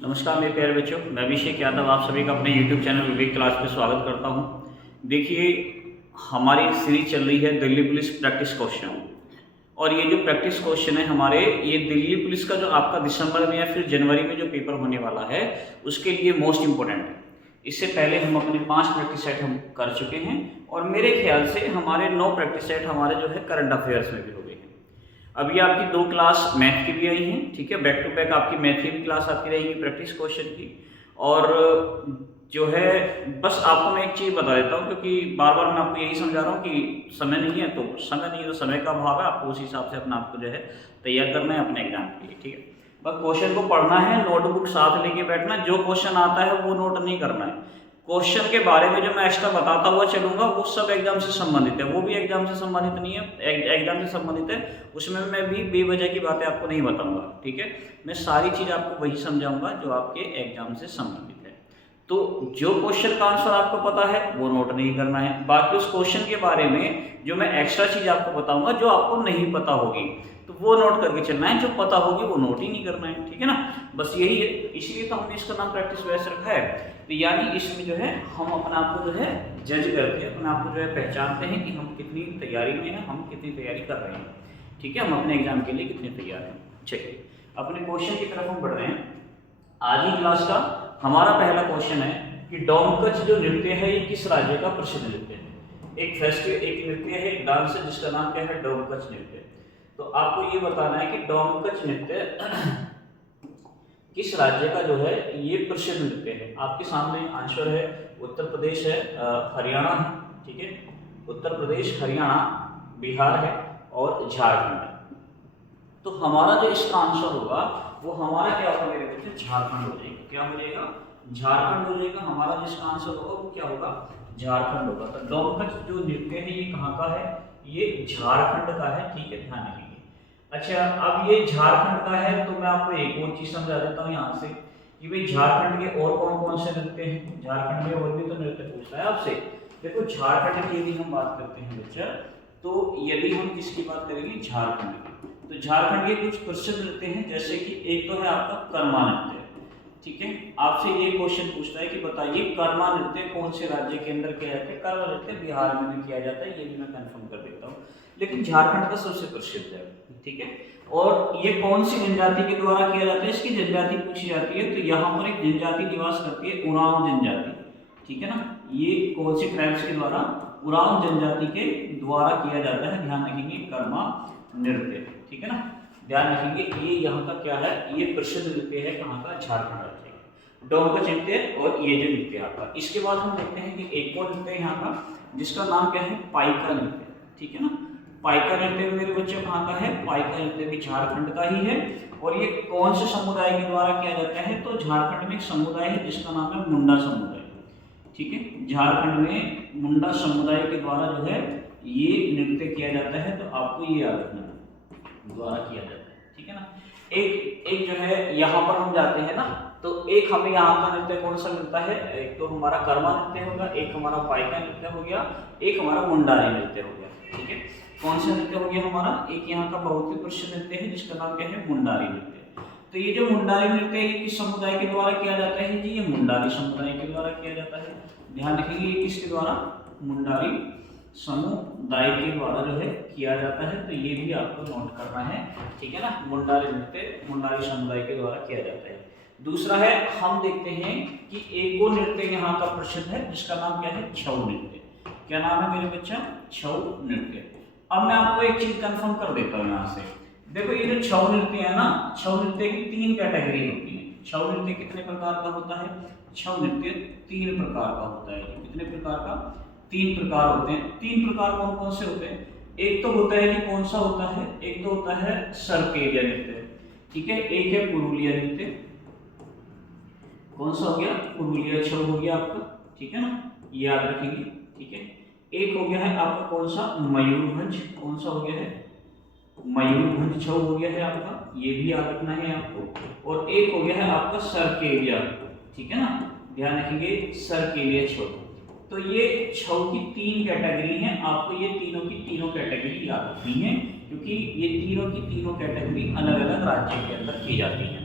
नमस्कार मेरे प्यारे बच्चों, मैं अभिषेक यादव आप सभी का अपने YouTube चैनल विवेक क्लास पे स्वागत करता हूं। देखिए, हमारी सीरीज चल रही है दिल्ली पुलिस प्रैक्टिस क्वेश्चन। और ये जो प्रैक्टिस क्वेश्चन है हमारे, ये दिल्ली पुलिस का जो आपका दिसंबर में या फिर जनवरी में जो पेपर होने वाला है उसके लिए मोस्ट इम्पोर्टेंट है। इससे पहले हम अपने 5 प्रैक्टिस सेट हम कर चुके हैं और मेरे ख्याल से हमारे 9 प्रैक्टिस सेट हमारे जो है करंट अफेयर्स में भी हो गए हैं। अभी आपकी 2 क्लास मैथ की भी आई हैं, ठीक है। बैक टू बैक आपकी मैथ की भी क्लास आती रहेगी प्रैक्टिस क्वेश्चन की। और जो है बस आपको मैं एक चीज़ बता देता हूँ, क्योंकि बार बार मैं आपको यही समझा रहा हूँ कि समय नहीं है तो समय का अभाव है। आपको उस हिसाब से अपना आपको जो है तैयार करना है अपने एग्जाम के लिए, ठीक है। बस क्वेश्चन को पढ़ना है, नोटबुक साथ लेके बैठना, जो क्वेश्चन आता है वो नोट नहीं करना है। क्वेश्चन के बारे में जो मैं एक्स्ट्रा बताता हुआ चलूंगा वो सब एग्जाम से संबंधित है, वो भी एग्जाम से संबंधित नहीं है, एग्जाम से संबंधित है। उसमें मैं भी बेवजह की बातें आपको नहीं बताऊंगा, ठीक है। मैं सारी चीज़ आपको वही समझाऊंगा जो आपके एग्जाम से संबंधित है। तो जो क्वेश्चन का आंसर आपको पता है वो नोट नहीं करना है। बाकी उस क्वेश्चन के बारे में जो मैं एक्स्ट्रा चीज़ आपको बताऊंगा जो आपको नहीं पता होगी तो वो नोट करके चलना है, जो पता होगी वो नोट ही नहीं करना है, ठीक है ना। बस यही है, इसलिए तो हमने इसका नाम प्रैक्टिस वैसे रखा है। तो यानी इसमें जो है हम अपने आप को जो है जज करते हैं, अपने आप को जो है पहचानते हैं कि हम कितनी तैयारी में हैं, हम कितनी तैयारी कर रहे हैं, ठीक है। हम अपने एग्जाम के लिए कितने तैयार हैं। चलिए अपने क्वेश्चन की तरफ हम बढ़ रहे हैं। आज ही क्लास का हमारा पहला क्वेश्चन है कि डोमकच जो नृत्य है ये किस राज्य का प्रसिद्ध नृत्य है। एक नृत्य है, एक डांस है जिसका नाम क्या है, डोमकच नृत्य। तो आपको ये बताना है कि डोमकच नृत्य किस राज्य का जो है ये प्रसिद्ध नृत्य है। आपके सामने आंसर है उत्तर प्रदेश है, हरियाणा है, ठीक है। उत्तर प्रदेश, हरियाणा, बिहार है और झारखंड है। तो हमारा जो इसका आंसर होगा वो हमारा क्या होगा मेरे बच्चे, झारखंड हो जाएगा। क्या हो जाएगा, झारखंड हो जाएगा। हमारा जिसका आंसर होगा वो क्या होगा, झारखंड होगा। तो डोमकच जो नृत्य है ये कहाँ का है, ये झारखंड का है, ठीक है, ध्यान रखिए। अच्छा, अब ये झारखंड का है तो मैं आपको एक और चीज समझा देता हूँ यहाँ से कि भाई झारखंड के और कौन कौन से नृत्य हैं। झारखंड में और भी तो नृत्य पूछता है आपसे। देखो झारखंड की यदि हम बात करते हैं बच्चा, तो यदि हम किसकी बात करेंगे, झारखंड की, तो झारखंड के कुछ प्रसिद्ध नृत्य हैं। जैसे कि एक तो है आपका कर्मा नृत्य, ठीक है। आपसे ये क्वेश्चन पूछता है कि बताइए कर्मा नृत्य कौन से राज्य के अंदर किया जाता है। कर्मा नृत्य बिहार में भी किया जाता है, ये भी मैं कंफर्म कर देता हूँ, लेकिन झारखंड का सबसे प्रसिद्ध है, ठीक है। और ये कौन सी जनजाति के द्वारा किया जाता है, इसकी जनजाति पूछी जाती है। तो यहाँ पर एक जनजाति निवास करती है, उरांव जनजाति, ठीक है ना। ये कौन सी ट्राइब्स के द्वारा, उरांव जनजाति के द्वारा किया जाता है। ध्यान रखेंगे, कर्मा नृत्य, ठीक है ना, ध्यान रखेंगे। ये यहाँ का क्या है, ये प्रसिद्ध नृत्य है कहाँ का, झारखंड राज्य का, डोमकच नृत्य। और ये जो नृत्य आपका, इसके बाद हम देखते हैं कि एक और नृत्य यहाँ का जिसका नाम क्या है, पाइका नृत्य, ठीक है ना। पाइका नृत्य मेरे बच्चों कहाँ का है, पाइका नृत्य भी झारखंड का ही है। और ये कौन से समुदाय के द्वारा किया जाता है, तो झारखंड में एक समुदाय है जिसका नाम है मुंडा समुदाय, ठीक है। झारखंड में मुंडा समुदाय के द्वारा जो है ये नृत्य किया जाता है। तो आपको ये याद रखना, द्वारा किया जाता है, ठीक है ना। एक जो है यहाँ पर हम जाते हैं ना, तो एक हमें यहाँ का नृत्य कौन सा मिलता है, एक तो हमारा कर्मा नृत्य होगा, एक हमारा पाइका नृत्य हो गया, एक हमारा मुंडारी नृत्य हो गया, ठीक है। कौन सा नृत्य हो गया हमारा, एक यहाँ का बहुत ही प्रसिद्ध नृत्य है जिसका नाम क्या है, मुंडारी नृत्य। तो ये जो मुंडारी नृत्य है ये किस समुदाय के द्वारा किया जाता है जी, ये मुंडारी समुदाय के द्वारा किया जाता है। ध्यान रखिए, ये किसके द्वारा, मुंडारी समुदाय के द्वारा जो है किया जाता है। तो ये भी आपको नोट करना है, ठीक है ना। मुंडारी नृत्य मुंडारी समुदाय के द्वारा किया जाता है। दूसरा है, हम देखते हैं कि एक और नृत्य यहाँ का प्रसिद्ध है जिसका नाम क्या है, छऊ नृत्य। क्या नाम है मेरे बच्चा, छऊ नृत्य। अब मैं आपको एक चीज कंफर्म कर देता हूँ यहाँ से। देखो ये जो छऊ नृत्य है ना, छऊ नृत्य की 3 कैटेगरी होती है। छऊ नृत्य कितने प्रकार का होता है, छऊ नृत्य 3 प्रकार का होता है। कितने प्रकार का, 3 प्रकार होते हैं। 3 प्रकार कौन कौन से होते हैं, एक तो होता है कि कौन सा होता है, एक तो होता है सरकेरिया नृत्य, ठीक है। एक है पुरुलिया नृत्य, कौन सा हो गया, पुरुलिया छऊ हो गया आपका, ठीक है ना, याद रखेंगे, ठीक है। एक हो गया है आपका कौन सा, मयूरभंज, कौन सा हो गया है, मयूरभंज छऊ हो गया है आपका, ये भी याद रखना है आपको। और एक हो गया है आपका सरकेरिया, ठीक है ना, ध्यान रखेंगे, सरकेरिया छऊ। तो ये छऊ की 3 कैटेगरी हैं, आपको ये तीनों की तीनों कैटेगरी याद रखनी है, क्योंकि ये तीनों की तीनों कैटेगरी अलग अलग राज्य के अंदर की जाती हैं।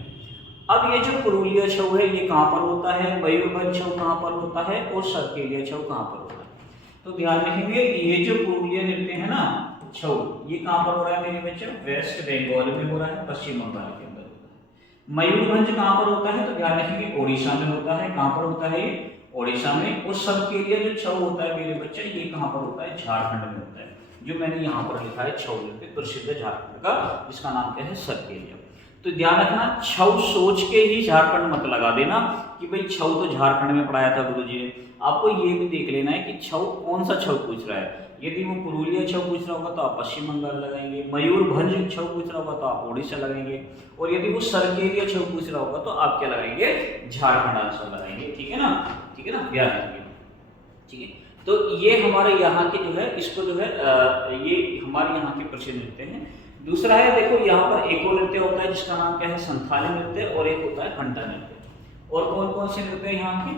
अब ये जो पुरुलिया छऊ है ये कहाँ पर होता है, मयूरभंज छऊ कहाँ पर होता है और सरकेलिया छऊ कहाँ पर होता है। तो ध्यान रखेंगे ये जो पुरुलिया नृत्य है ना छऊ, ये कहाँ पर हो रहा है मेरे बच्चों, वेस्ट बंगाल में हो रहा है, पश्चिम बंगाल के अंदर होता है। मयूरभंज कहाँ पर होता है, तो ध्यान रखेंगे ओडिशा में होता है। कहाँ पर होता है ये, ओडिशा में। और सरकेलिया जो छऊ होता है मेरे बच्चे ये कहाँ पर होता है, झारखंड में होता है। जो मैंने यहाँ पर लिखा है छऊ नृत्य प्रसिद्ध झारखंड का, जिसका नाम क्या है, सरकेलिया। तो ध्यान रखना, छऊ सोच के ही झारखंड मत लगा देना कि भाई छऊ तो झारखंड में पढ़ाया था गुरुजी ने। आपको ये भी देख लेना है कि छऊ कौन सा छऊ पूछ रहा है। यदि वो पुरुलिया छऊ पूछ रहा होगा तो आप पश्चिम बंगाल लगाएंगे, मयूरभंज छऊ पूछ रहा होगा तो आप ओडिशा लगाएंगे, और यदि वो सरकेलिया छऊ पूछ रहा होगा तो आप क्या लगाएंगे, झारखंड आंसर लगाएंगे। ठीक है ना, ठीक है ना, ध्यान रखिए। ठीक है, तो ये हमारे यहाँ के जो है, इसको जो है ये हमारे यहाँ के प्रसिद्ध नृत्य हैं। दूसरा है, देखो यहाँ पर एक और नृत्य होता है जिसका नाम क्या है, संथाली नृत्य, और एक होता है घंटा नृत्य। और कौन कौन से नृत्य यहाँ के,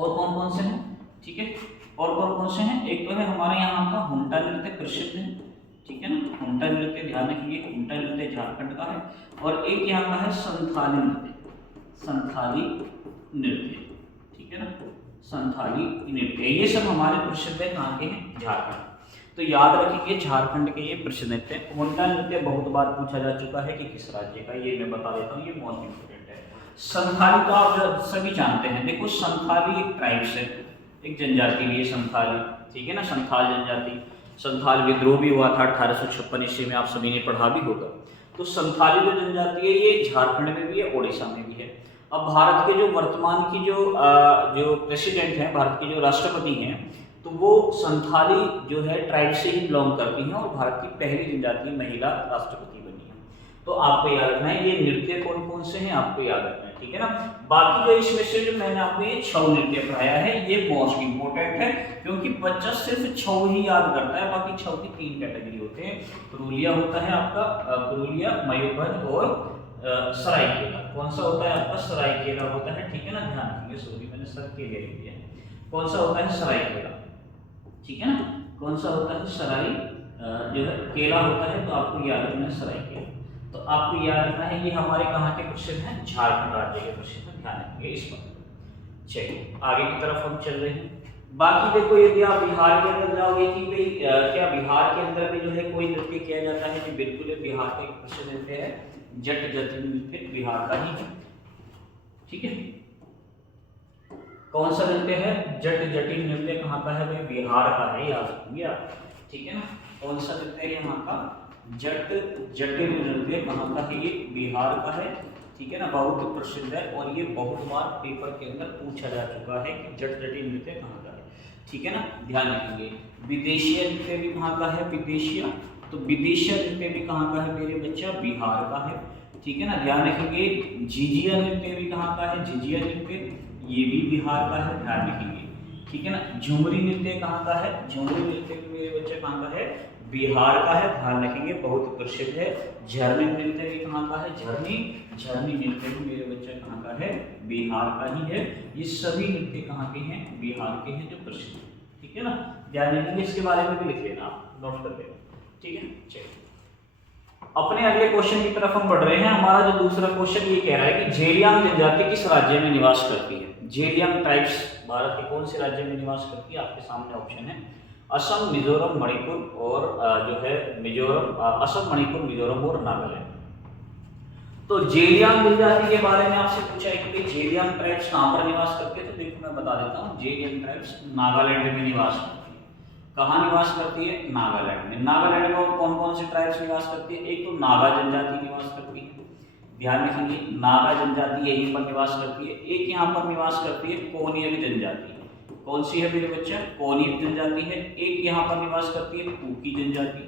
और कौन कौन से हैं, ठीक है, और कौन कौन से हैं। एक तो है हमारे यहाँ का हुंटा नृत्य प्रसिद्ध है, ठीक है ना, हुंटा नृत्य, ध्यान रखिए हुंटा नृत्य झारखंड का है। और एक यहाँ का है संथाली नृत्य, संथाली नृत्य, ठीक है ना, संथाली नृत्य। ये सब हमारे प्रसिद्ध है, कहाँ के हैं, झारखंड। तो याद रखिए झारखंड के ये प्रसिद्ध नृत्य। हुंटा नृत्य बहुत बार पूछा जा चुका है कि किस राज्य का, ये मैं बता देता हूँ, ये मोस्ट इंपोर्टेंट है। संथाली तो आप सभी जानते हैं। देखो संथाली एक ट्राइब्स है, एक जनजाति भी है संथाली, ठीक है ना, संथाल जनजाति। संथाल विद्रोह भी हुआ था 1856 ईस्वी में, आप सभी ने पढ़ा भी होगा। तो संथाली जो जनजाति है ये झारखंड में भी है, ओडिशा में भी है। अब भारत के जो वर्तमान की जो प्रेसिडेंट हैं, भारत के जो राष्ट्रपति हैं, तो वो संथाली जो है ट्राइब से ही बिलोंग करती हैं, और भारत की पहली जनजातीय महिला राष्ट्रपति बनी है। तो आपको याद रखना है ये नृत्य कौन कौन से हैं, आपको याद रखना है, ठीक है ना। बाकी जो इसमें से जो मैंने आपको ये छऊ नृत्य पढ़ाया है ये मोस्ट इंपोर्टेंट है, क्योंकि बच्चा सिर्फ छऊ ही याद करता है, बाकी छऊ की 3 कैटेगरी होते हैं। पुरुलिया होता है आपका, पुरुलिया, मयूरभंज और सरायकेला। कौन सा होता है आपका, सरायकेला होता है, ठीक है ना, ध्यान रखिए, सॉरी मैंने सरकेलिया लिख दिया। कौन सा होता है, सरायकेला, ठीक है ना, कौन सा होता है, सराय जो है केला होता है, तो आपको याद रखना है सरायकेला। तो आपको याद रखना है ये हमारे कहाँ के प्रसिद्ध हैं, झारखंड राज्य के प्रसिद्ध हैं, ध्यान रखिए इस पर। चलिए आगे की तरफ हम चल रहे हैं। बाकी देखो यदि आप बिहार के अंदर जाओगे कि भाई क्या बिहार के अंदर भी जो है कोई नृत्य किया जाता है, जो बिल्कुल बिहार का एक प्रसिद्ध नृत्य है, जट जटिन नृत्य बिहार का ही है, ठीक है। कौन सा नृत्य है, जट जटिन नृत्य कहाँ का है भाई, बिहार का है, याद रखेंगे आप, ठीक है ना। कौन सा नृत्य है यहाँ का, जट जटिन नृत्य कहाँ का है, ये बिहार का है, ठीक है ना, बहुत प्रसिद्ध है। और ये बहुत बार पेपर के अंदर पूछा जा चुका है कि जट जटिन नृत्य कहाँ का है, ठीक है ना, ध्यान रखेंगे। विदेशीय नृत्य भी कहाँ का है, विदेशिया, तो विदेशिया नृत्य भी कहाँ का है मेरे बच्चा, बिहार का है, ठीक है ना, ध्यान रखेंगे। झिझिया नृत्य भी कहाँ का है, झिझिया नृत्य ये भी बिहार का है, ध्यान रखेंगे, ठीक है ना। झुमरी नृत्य कहाँ का है, झुमरी नृत्य भी मेरे बच्चे कहाँ का है, बिहार का है, ध्यान रखेंगे, बहुत प्रसिद्ध है। झरनी नृत्य भी कहाँ का है, झरनी नृत्य भी मेरे बच्चे कहाँ का है, बिहार का ही है। ये सभी नृत्य कहाँ के हैं, बिहार के हैं जो प्रसिद्ध है, ठीक है ना, ध्यान रखेंगे। इसके बारे में भी लिख लेना, आप नोट कर लेना, ठीक है। चलिए अपने अगले क्वेश्चन की तरफ हम बढ़ रहे हैं। हमारा जो दूसरा क्वेश्चन ये कह रहा है कि झेलियांग जनजाति किस राज्य में निवास करती है। झेलियांग ट्राइब्स भारत के कौन से राज्य में निवास करती है, आपके सामने ऑप्शन है असम, मिजोरम, मणिपुर और जो है मिजोरम, असम, मणिपुर, मिजोरम और नागालैंड। तो झेलियांग जनजाति के बारे में आपसे पूछा है कि झेलियांग ट्राइब्स कहाँ पर निवास करते हैं, तो देखो मैं बता देता हूँ, झेलियांग ट्राइब्स नागालैंड में निवास करती है। कहाँ निवास करती है, नागालैंड में। नागालैंड में कौन कौन से ट्राइब्स निवास करती है, एक तो नागा जनजाति निवास करती है, ध्यान रखेंगे, नागा जनजाति यहीं पर निवास करती है। एक यहाँ पर निवास करती है कोनियक जनजाति, कौन सी है मेरे बच्चा, कोनियक जनजाति है। एक यहाँ पर निवास करती है कुकी जनजाति,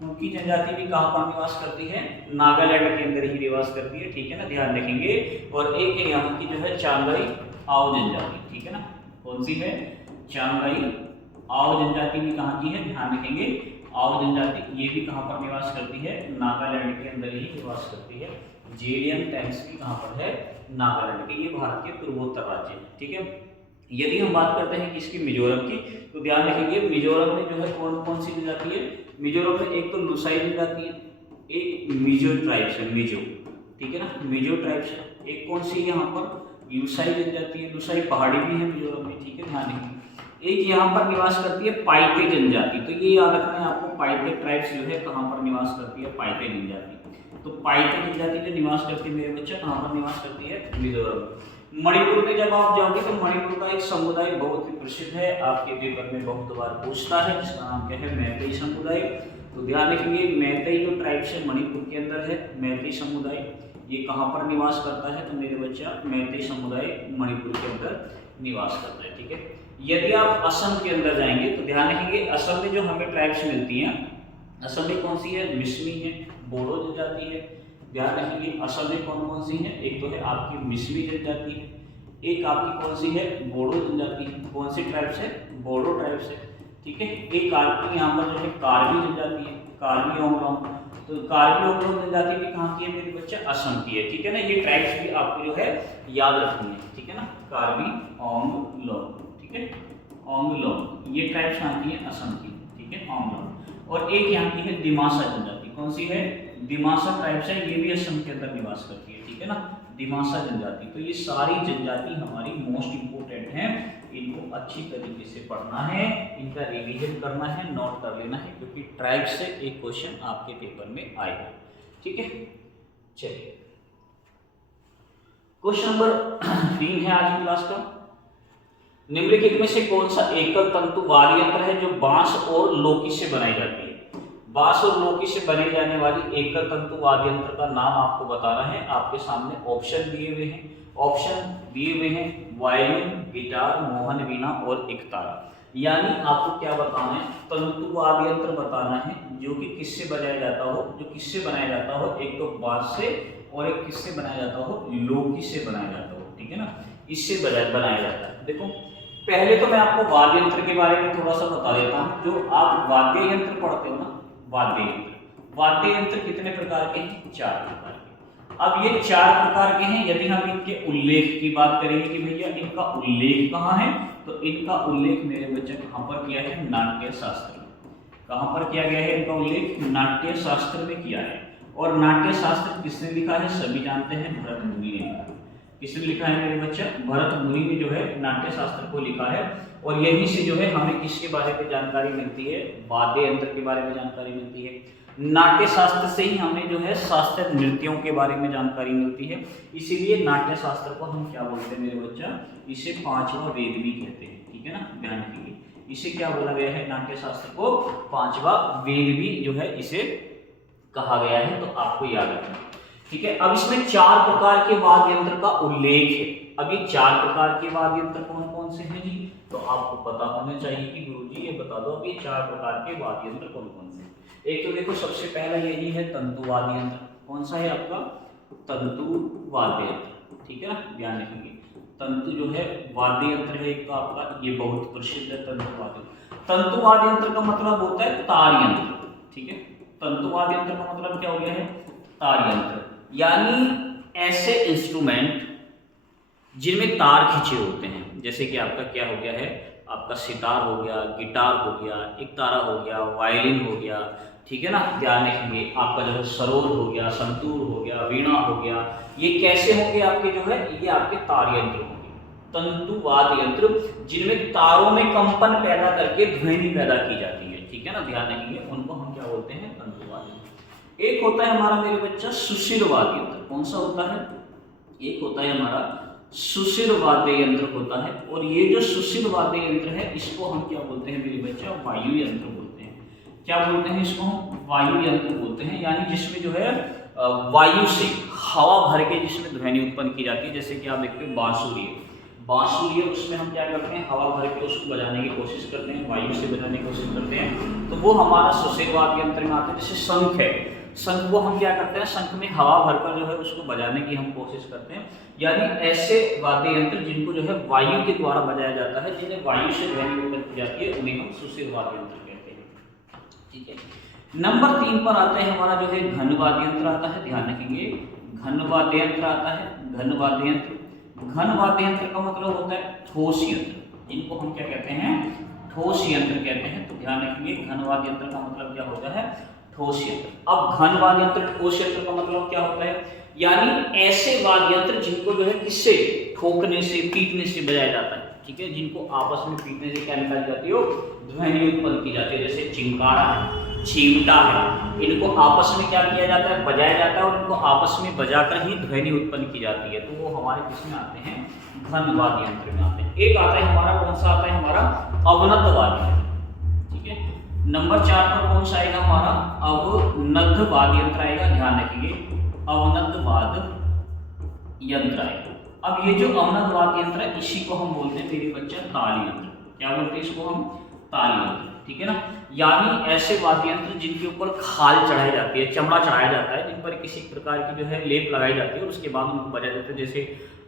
कुकी जनजाति भी कहाँ पर निवास करती है, नागालैंड के अंदर ही निवास करती है, ठीक है ना, ध्यान रखेंगे। और एक है यहाँ की जो है चांगाई आओ जनजाति, ठीक है ना, कौन सी है, चांगाई आओ जनजाति भी कहाँ की है, ध्यान रखेंगे। आओ जनजाति ये भी कहाँ पर निवास करती है, नागालैंड के अंदर ही निवास करती है। झेलियांग ट्राइब्स भी कहाँ पर है, नागालैंड के, ये भारत के पूर्वोत्तर राज्य है, ठीक है। यदि हम बात करते हैं किसकी, मिजोरम की, तो ध्यान रखेंगे मिजोरम में जो है कौन कौन सी जनजाति है। मिजोरम में एक तो लुसाई जनजाति है, एक मिजो ट्राइब्स है, मिजो, ठीक है ना, मिजो ट्राइब्स है। एक कौन सी यहाँ पर ल्यूसाई जनजाति है, ल्यूसाई पहाड़ी भी है मिजोरम में, ठीक है, ध्यान रखिए। एक यहाँ पर निवास करती है पाइते जनजाति, तो ये याद रखना है आपको, पाइते ट्राइब्स जो है कहाँ पर निवास करती है, पाइते जनजाति। तो पाइते जनजाति जो निवास करती है मेरे बच्चे कहाँ पर निवास करती है, मिजोरम। मणिपुर में जब आप जाओगे तो मणिपुर का एक समुदाय बहुत ही प्रसिद्ध है, आपके पेपर में बहुत बार पूछता है, जिसका नाम क्या है, मैतेई समुदाय। तो ध्यान रखिए, मैतेई जो ट्राइब्स है मणिपुर के अंदर है, मैतेई समुदाय ये कहाँ पर निवास करता है, तो मेरे बच्चा मैतेई समुदाय मणिपुर के अंदर निवास करता है, ठीक है। यदि आप असम के अंदर जाएंगे तो ध्यान रखिए, असम में जो हमें ट्राइब्स मिलती हैं, असम में कौन सी है, मिसमी है, बोडो जनजाति है। ध्यान रखिए असम में कौन कौन सी है, एक तो है आपकी मिसमी जनजाति है, एक आपकी कौन सी है, बोडो जनजाति। कौन सी ट्राइब्स है, बोडो ट्राइब्स है, ठीक है। एक आपकी यहाँ पर जो है कार्बी जनजाति है, कार्बी ओंगलोंग। तो कार्बी ओंगलोंग जनजाति भी कहाँ की है मेरे बच्चे, असम की है, ठीक है ना। ये ट्राइब्स भी आपको जो है याद रखनी है, ठीक है ना, कार्बी ओंगलोंग, ठीक है, ओंगलोंग ये ट्राइब्स कहाँ की है, असम की, ठीक है, ओंगलोंग। और एक यहाँ की है दिमासा जनजाति, कौन सी है, दिमासा ट्राइब्स है, ये भी असम के अंदर निवास करती है, ठीक है ना, दिमासा जनजाति। तो ये सारी जनजाति हमारी मोस्ट इंपोर्टेंट हैं, इनको अच्छी तरीके से पढ़ना है, इनका रिवीजन करना है, नोट कर लेना है, क्योंकि ट्राइब्स से एक क्वेश्चन आपके पेपर में आएगा, ठीक है। चलिए क्वेश्चन नंबर 3 है आज की क्लास का। निम्नलिखित में से कौन सा एकल तंतु वाद्य यंत्र है जो बांस और लौकी से बनाई जाती है। बांस और लौकी से बने जाने वाली एकल तंतु वाद्य यंत्र का नाम आपको बताना है। आपके सामने ऑप्शन दिए हुए हैं, वायलिन, गिटार, मोहन वीणा और एक तारा। यानी आपको क्या बताना है, तंतु वाद्य यंत्र बताना है जो कि किससे बनाया जाता हो, एक तो बांस से और एक किससे बनाया जाता हो, लौकी से बनाया जाता हो, ठीक है ना, इससे बनाया जाता है। देखो पहले तो मैं आपको वाद्य यंत्र के बारे में थोड़ा सा बता देता हूँ। जो आप वाद्य यंत्र पढ़ते हो ना, वाद्य यंत्र कितने प्रकार के हैं, 4 प्रकार के। अब ये 4 प्रकार के हैं, यदि हम इनके उल्लेख की बात करेंगे कि भैया इनका उल्लेख कहाँ है, तो इनका उल्लेख मेरे बच्चे कहाँ पर किया है, नाट्य शास्त्र में। कहाँ पर किया गया है इनका उल्लेख, नाट्य शास्त्र में किया है। और नाट्य शास्त्र किसने लिखा है, सभी जानते हैं, भरत मुनि ने लिखा है। किसने लिखा है मेरे बच्चे, भरत मुनि ने जो है नाट्य शास्त्र को लिखा है। और यहीं से जो है हमें किसके बारे में जानकारी मिलती है, वाद्य यंत्र के बारे में जानकारी मिलती है। नाट्य शास्त्र से ही हमें जो है शास्त्रीय नृत्यों के बारे में जानकारी मिलती है। इसीलिए नाट्य शास्त्र को हम क्या बोलते हैं मेरे बच्चा, इसे 5वां वेद भी कहते हैं, ठीक है ना, ध्यान रखिए। इसे क्या बोला गया है, नाट्य शास्त्र को 5वां वेद भी जो है इसे कहा गया है, तो आपको याद रखना, ठीक है। अब इसमें 4 प्रकार के वाद्य यंत्र का उल्लेख है। अब ये 4 प्रकार के वाद्य यंत्र कौन कौन से हैं जी, तो आपको पता होना चाहिए कि गुरुजी ये बता दो अब ये 4 प्रकार के वाद्य यंत्र कौन कौन से। एक तो देखो सबसे पहला यही है तंतु वाद्य यंत्र। कौन सा है आपका, तंतु वाद्य यंत्र, ठीक है ना, ध्यान रखेंगे। तंतु जो है वाद्य यंत्र है एक तो आपका, ये बहुत प्रसिद्ध है तंतु वाद्य। तंतु वाद्य यंत्र का मतलब होता है तार यंत्र, ठीक है। तंतु वाद्य यंत्र का मतलब क्या हो गया है, तार यंत्र, यानी ऐसे इंस्ट्रूमेंट जिनमें तार खींचे होते हैं। जैसे कि आपका क्या हो गया है, आपका सितार हो गया, गिटार हो गया, एक तारा हो गया, वायलिन हो गया, ठीक है ना, ध्यान रखेंगे। आपका जो है सरोद हो गया, संतूर हो गया, वीणा हो गया, ये कैसे होंगे आपके जो है, ये आपके तार यंत्र होंगे, तंतु वाद्य यंत्र जिनमें तारों में कंपन पैदा करके ध्वनि पैदा की जाती है, ठीक है ना, ध्यान रखेंगे। उनको हम क्या बोलते हैं, तंतु वाद्य यंत्र। एक होता है हमारा मेरे बच्चा सुशिर वाद्य यंत्र। कौन सा होता है, एक होता है हमारा सुशिर वाद्य यंत्र होता है। और ये जो सुशिर वाद्य यंत्र है इसको हम क्या बोलते हैं मेरे बच्चा, वायु यंत्र बोलते हैं। क्या बोलते हैं इसको, हम वायु यंत्र बोलते हैं, यानी जिसमें जो है वायु से हवा भर के जिसमें ध्वनि उत्पन्न की जाती है। जैसे कि आप देखते हैं बांसुरी है, उसमें हम क्या करते हैं, हवा भर के उसको बजाने की कोशिश करते हैं, वायु से बजाने की कोशिश करते हैं, तो वो हमारा सुशिर वाद्य यंत्र में आता है। जैसे शंख है, शंख को हम क्या करते हैं, शंख में हवा भरकर जो है उसको बजाने की हम कोशिश करते हैं। यानी ऐसे वाद्य यंत्र जिनको जो है वायु के द्वारा बजाया जाता है, जिन्हें वायु से ध्वनि उत्पन्न की जाती है, उन्हें हम सुशिर वाद्य यंत्र कहते हैं, ठीक है। नंबर 3 पर आता है हमारा जो है घन वाद्य यंत्र आता है, ध्यान रखेंगे, घन वाद्य यंत्र आता है, घन वाद्य यंत्र। घन वाद्य यंत्र का मतलब होता है ठोस यंत्र, इनको हम क्या कहते हैं, ठोस यंत्र कहते हैं। तो ध्यान रखेंगे, घन वाद्य यंत्र का मतलब क्या होता है, ठोस यंत्र। अब घन वाद्य यंत्र, ठोस यंत्र का मतलब क्या होता है, यानी ऐसे वाद्य यंत्र जिनको जो है किससे, ठोकने से, पीटने से बजाया जाता है, ठीक है, जिनको आपस में पीटने से क्या निकाली जाती हो, ध्वनि उत्पन्न की जाती है, जैसे चिंकारा है, चिमटा है, इनको आपस में क्या किया जाता है, बजाया जाता है, और इनको आपस में बजाकर ही ध्वनि उत्पन्न की जाती है। तो वो हमारे किसमें आते हैं, घन वाद्य यंत्र में आते हैं। एक आता है हमारा, कौन सा आता है हमारा, अवनद वाद्य यंत्र, ठीक है। नंबर 4 पर कौन सा आएगा हमारा, अवनद वाद्य यंत्र आएगा, ध्यान रखिए, अवनद वाद्य यंत्र आएगा। अब ये जो अवनद वाद्य यंत्र है, इसी को हम बोलते हैं मेरे बच्चा ताल यंत्र। क्या बोलते हैं इसको हम, ताल यंत्र, ठीक है ना। यानी ऐसे वाद्य यंत्र जिनके ऊपर खाल चढ़ाई जाती है, चमड़ा चढ़ाया जाता है, जिन पर किसी प्रकार की जो है लेप लगाई जाती है, और उसके बाद उनको बजाया जाता है। जैसे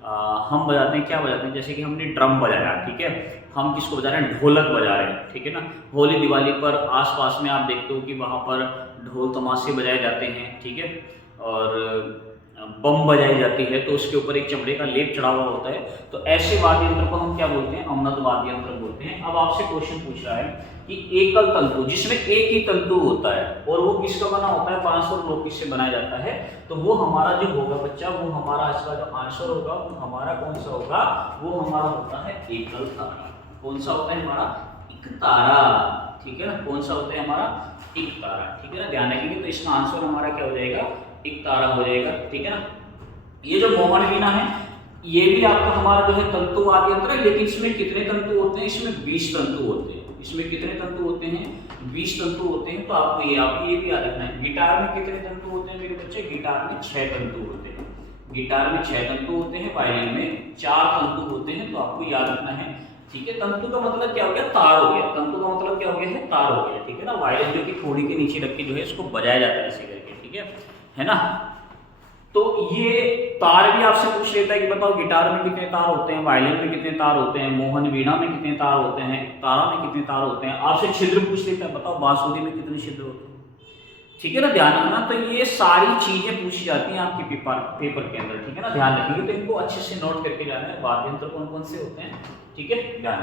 हम बजाते हैं, क्या बजाते हैं, जैसे कि हमने ड्रम बजाया, ठीक है, हम किसको बजा रहे हैं, ढोलक बजा रहे हैं, ठीक है ना। होली दिवाली पर आसपास में आप देखते हो कि वहाँ पर ढोल तमाशे बजाए जाते हैं, ठीक है, और बम बजाई जाती है, तो उसके ऊपर एक चमड़े का लेप चढ़ा हुआ होता है। तो ऐसे वाद्य यंत्र को हम क्या बोलते हैं, अवनद वाद्य यंत्र बोलते हैं। अब आपसे क्वेश्चन पूछ रहा है कि एकल तंतु, जिसमें एक ही तंतु होता है, और वो किसका बना होता है, बांस और लोकिस से बनाया जाता है, तो वो हमारा जो होगा बच्चा, वो हमारा इसका जो आंसर होगा, वो हमारा कौन सा होगा, वो हमारा होता है एकल तारा। कौन सा होता है हमारा, एक तारा, ठीक है ना। कौन सा होता है हमारा, एक तारा, ठीक है ना, ध्यान रखेंगे। तो इसका आंसर हमारा क्या हो जाएगा, एक तारा हो जाएगा, ठीक है ना। ये जो मोहन वीणा है, ये भी आपका हमारा जो है तंतु वाद्य यंत्र है, लेकिन इसमें कितने तंतु होते हैं, इसमें 20 तंतु होते हैं। इसमें कितने तंतु होते हैं, 20 तंतु होते हैं। तो आपको ये भी याद रखना है। गिटार में कितने तंतु होते हैं मेरे बच्चे, गिटार में 6 तंतु होते हैं, गिटार में 6 तंतु होते हैं, वायलिन में 4 तंतु होते हैं। तो आपको याद रखना है, ठीक है। तंतु का मतलब क्या हो गया, तार हो गया, तंतु का मतलब क्या हो गया है, तार हो गया, ठीक है ना। वायलिन जो कि थोड़ी के नीचे रख के जो है इसको बजाया जाता है ऐसे करके, ठीक है ना। तो ये तार भी आपसे पूछ लेता है कि बताओ गिटार में कितने तार होते हैं, वायलिन में कितने तार होते हैं, मोहन वीणा में कितने तार होते हैं, तारा में कितने तार होते हैं। आपसे छिद्र पूछ लेता है, बताओ बांसुरी में कितने छिद्र होते हैं, ठीक है ना, ध्यान रखना। तो ये सारी चीजें पूछी जाती हैं आपके पेपर के अंदर, ठीक है ना, ध्यान रखिए। तो इनको अच्छे से नोट करके जाना है, वाद्य यंत्र कौन कौन से होते हैं, ठीक है, ध्यान।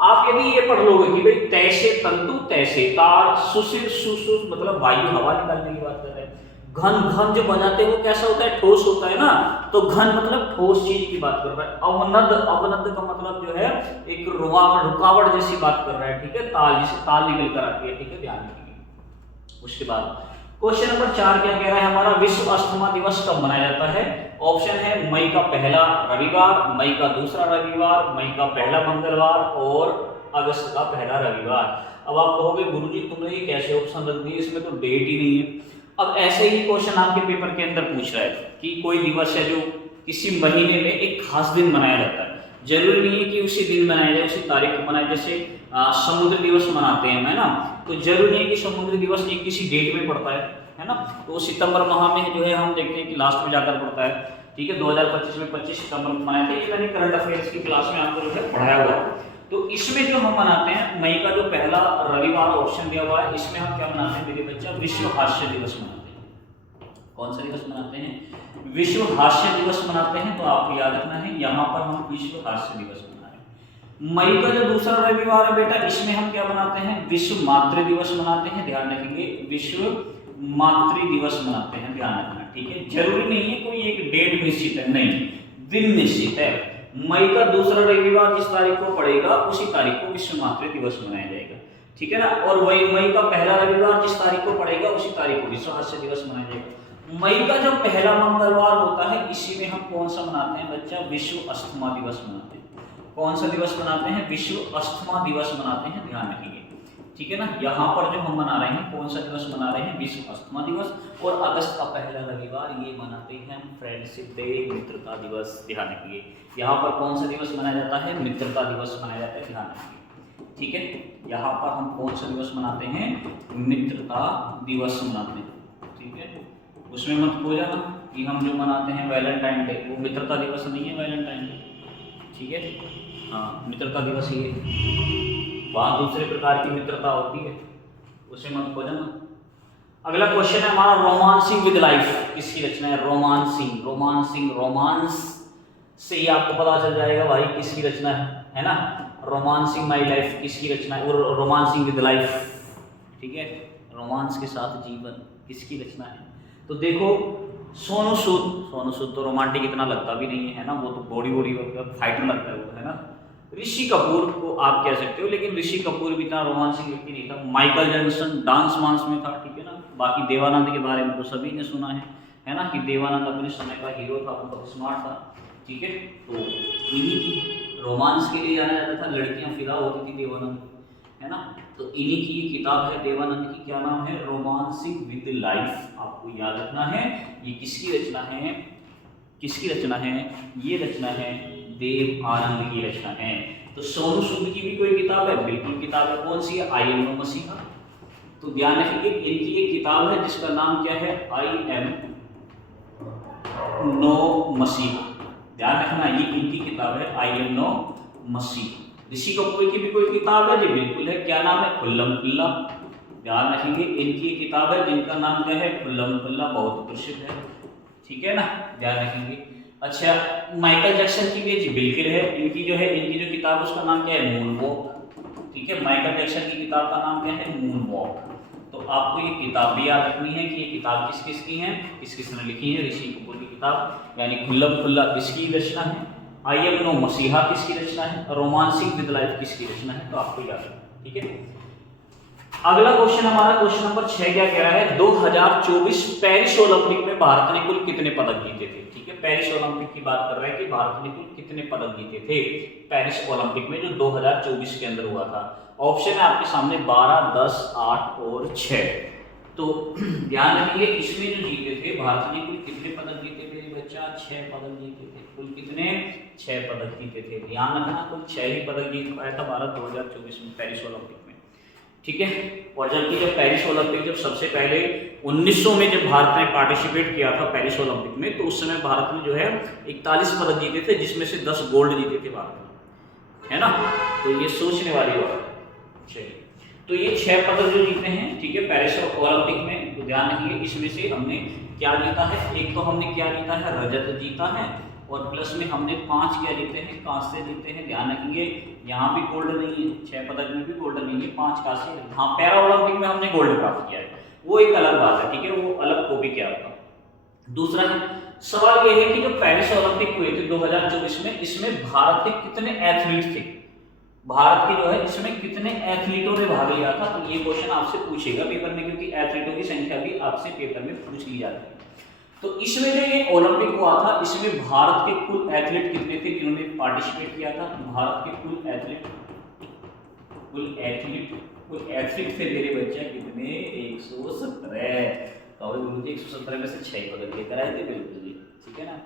आप यदि ये पढ़ लोगे कि भाई तैसे तंतु, तैसे तार, सुशिर सुसुर मतलब वायु हवा निकालने की बात कर रहे हैं। घन घन जो बजाते हैं वो कैसा होता है, ठोस होता है ना। तो घन मतलब ठोस चीज की बात कर रहा है। अवनद, अवनद का मतलब जो है एक रुकावट जैसी बात कर रहा है, ठीक है, ताल, जिसे ताल निकल कर आती है, ठीक है, ध्यान रखिए। उसके बाद क्वेश्चन नंबर 4 क्या कह रहा है हमारा, विश्व अस्थमा दिवस कब मनाया जाता है। ऑप्शन है मई का पहला रविवार, मई का दूसरा रविवार, मई का पहला मंगलवार, और अगस्त का पहला रविवार। अब आप कहोगे गुरुजी तुमने ये कैसे ऑप्शन रख दिए, इसमें तो डेट ही नहीं है। अब ऐसे ही क्वेश्चन आपके पेपर के अंदर पूछ रहा है कि कोई दिवस है जो किसी महीने में एक खास दिन मनाया जाता है। जरूरी नहीं है कि उसी दिन मनाया जाए, उसी तारीख को मनाया। जैसे समुद्र दिवस मनाते हैं, है ना, तो जरूरी नहीं है कि समुद्र दिवस एक किसी डेट में पड़ता है ना। तो सितंबर माह में जो है हम देखते हैं कि लास्ट में जाकर पड़ता है, ठीक है। 2025 में 25 सितंबर को मनाए थे, ये मैंने करंट अफेयर्स की क्लास में आपको जो है पढ़ाया हुआ। तो इसमें जो हम मनाते हैं मई का जो पहला रविवार ऑप्शन दिया हुआ है, इसमें हम क्या मनाते हैं मेरे बच्चा, विश्व हास्य दिवस मनाते हैं। कौन सा दिवस मनाते हैं, विश्व हास्य दिवस मनाते हैं। तो आपको याद रखना है, यहाँ पर हम विश्व हास्य दिवस मना रहे हैं। मई का जो दूसरा रविवार है बेटा, इसमें हम क्या मनाते हैं, विश्व मातृ दिवस मनाते हैं, ध्यान रखेंगे, विश्व मातृ दिवस मनाते हैं, ध्यान रखना, ठीक है। जरूरी नहीं है कोई एक डेट निश्चित है, नहीं, दिन निश्चित है। मई का दूसरा रविवार जिस तारीख को पड़ेगा उसी तारीख को विश्व मातृ दिवस मनाया जाएगा, ठीक है ना। और वही मई का पहला रविवार जिस तारीख को पड़ेगा उसी तारीख को विश्व हास्य दिवस मनाया जाएगा। मई का जो पहला मंगलवार होता है, इसी में हम कौन सा मनाते हैं बच्चा, विश्व अस्थमा दिवस मनाते हैं। कौन सा दिवस मनाते हैं, विश्व अस्थमा दिवस मनाते हैं, ध्यान रखिए, ठीक है ना। यहाँ पर जो हम मना रहे हैं, कौन सा दिवस मना रहे हैं, विश्व अस्थमा दिवस। और अगस्त का पहला रविवार ये मनाते हैं हम फ्रेंडशिप डे, मित्रता दिवस, ध्यान रखिए। यहाँ पर कौन सा दिवस मनाया जाता है, मित्रता दिवस मनाया जाता है, ध्यान रखिए, ठीक है। यहाँ पर हम कौन सा दिवस मनाते हैं, मित्रता दिवस मनाते हैं, ठीक है। उसमें मत खो जाना कि हम जो मनाते हैं वैलेंटाइन डे, वो मित्रता दिवस नहीं है, वैलेंटाइन डे, ठीक है, हाँ, मित्रता दिवस ही है। वहाँ दूसरे प्रकार की मित्रता होती है, उसे मत खो जाना। अगला क्वेश्चन है हमारा, रोमांसिंग विद लाइफ किसकी रचना है, रोमांसिंग, रोमांसिंग, रोमांस से ही आपको पता चल जाएगा भाई किसकी रचना है ना। रोमांसिंग माई लाइफ किसकी रचना है, और रोमांसिंग विद लाइफ, ठीक है, रोमांस के साथ जीवन किसकी रचना है। तो देखो सोनू सूद, सोनू सूद तो रोमांटिक इतना लगता भी नहीं है ना, वो तो बॉडी बॉडी फाइटर लगता है वो, है ना। ऋषि कपूर को आप कह सकते हो, लेकिन ऋषि कपूर भी इतना रोमांसिक व्यक्ति नहीं था। माइकल जैक्सन डांस वांस में था, ठीक है ना। बाकी देवानंद के बारे में तो सभी ने सुना है ना, कि देवानंद अपने समय का हीरो था, बहुत स्मार्ट था, ठीक है। तो इन्हीं की रोमांस के लिए जाना जाता था, लड़कियां फिदा होती थी देवानंद, है ना। तो इन्हीं की ये किताब है देवानंद की, क्या नाम है, रोमांसिंग विद लाइफ। आपको याद रखना है ये किसकी रचना है, किसकी रचना है, ये रचना है देव आनंद की रचना है। तो सोनू सूद की भी कोई किताब है, बिल्कुल किताब है, कौन सी है, आई एम नो मसीहा। तो ध्यान रखिए इनकी एक किताब है जिसका नाम क्या है, आई एम नो मसीहा। ध्यान रखना ये इनकी किताब है, आई एम नो मसीहा। ऋषि कपूर की भी कोई किताब है जी, बिल्कुल है, क्या नाम है, खुल्लम खुल्ला। ध्यान रखेंगे इनकी एक किताब है जिनका नाम क्या है, खुल्लम खुल्ला, बहुत प्रसिद्ध है, ठीक है ना, ध्यान रखेंगे। अच्छा, माइकल जैक्सन की भी बिल्कुल है, इनकी जो है, इनकी जो किताब है उसका नाम क्या है, मून वॉक, ठीक है। माइकल जैक्सन की किताब का नाम क्या है, मून वॉक। तो आपको ये किताब भी याद रखनी है कि ये किताब किस किस की है, किस किस ने लिखी है। ऋषि कपूर की किताब यानी खुल्लम खुल्ला किसकी रचना है, आई एम नो मसीहा किसकी रचना है, रोमांसिंग विद लाइफ किसकी रचना है, तो आपको याद रखना, ठीक है। अगला क्वेश्चन हमारा क्वेश्चन नंबर 6 क्या कह रहा है, 2024 पेरिस ओलंपिक में भारत ने कुल कितने पदक जीते थे, ठीक है। पेरिस ओलंपिक की बात कर रहा है कि भारत ने कुल कितने पदक जीते थे पेरिस ओलंपिक में जो 2024 के अंदर हुआ था। ऑप्शन है आपके सामने 12, 10, 8 और 6। तो ध्यान रखिए इसमें जो जीते थे भारत ने कुल कितने पदक जीते थे बच्चा, 6 पदक जीते थे। कुल कितने, 6 पदक जीते थे। ध्यान रखना कुल 6 ही पदक जीत पाया था भारत 2024 में पेरिस ओलंपिक में, ठीक है। और जबकि जब पेरिस ओलंपिक जब सबसे पहले 1900 में जब भारत ने पार्टिसिपेट किया था पेरिस ओलंपिक में, तो उस समय भारत ने जो है 41 पदक जीते थे, जिसमें से 10 गोल्ड जीते थे भारत ने, है ना। तो ये सोचने वाली बात है। चलिए, तो ये 6 पदक जो जीते हैं, ठीक है, पेरिस ओलंपिक में, तो ध्यान रखिए इसमें से हमने क्या जीता है, एक तो हमने क्या जीता है, रजत जीता है, और प्लस में हमने 5 क्या जीते हैं, कांस्य जीते हैं। ध्यान रखेंगे यहाँ भी गोल्ड नहीं है, 6 पदक में भी गोल्ड नहीं है, 5 कांस्य। हाँ, पैरा ओलंपिक में हमने गोल्ड प्राप्त किया है, वो एक अलग बात है, ठीक है, वो अलग को भी क्या होगा। दूसरा सवाल ये है कि जो पेरिस ओलंपिक हुए थे 2024 में, इसमें भारत के कितने एथलीट थे, भारत के जो है इसमें कितने एथलीटों ने भाग लिया था। तो ये क्वेश्चन आपसे पूछेगा पेपर में, क्योंकि एथलीटों की संख्या भी आपसे पेपर में पूछ ली जाती है। तो इसमें जो ये ओलंपिक हुआ था, इसमें भारत के कुल एथलीट कितने थे जिन्होंने पार्टिसिपेट किया था। भारत के कुल एथलीट थे मेरे बच्चे कितने, 117। गुरु जी 117 में से 6 पदक लेकर आए थे, बिल्कुल जी, ठीक है ना।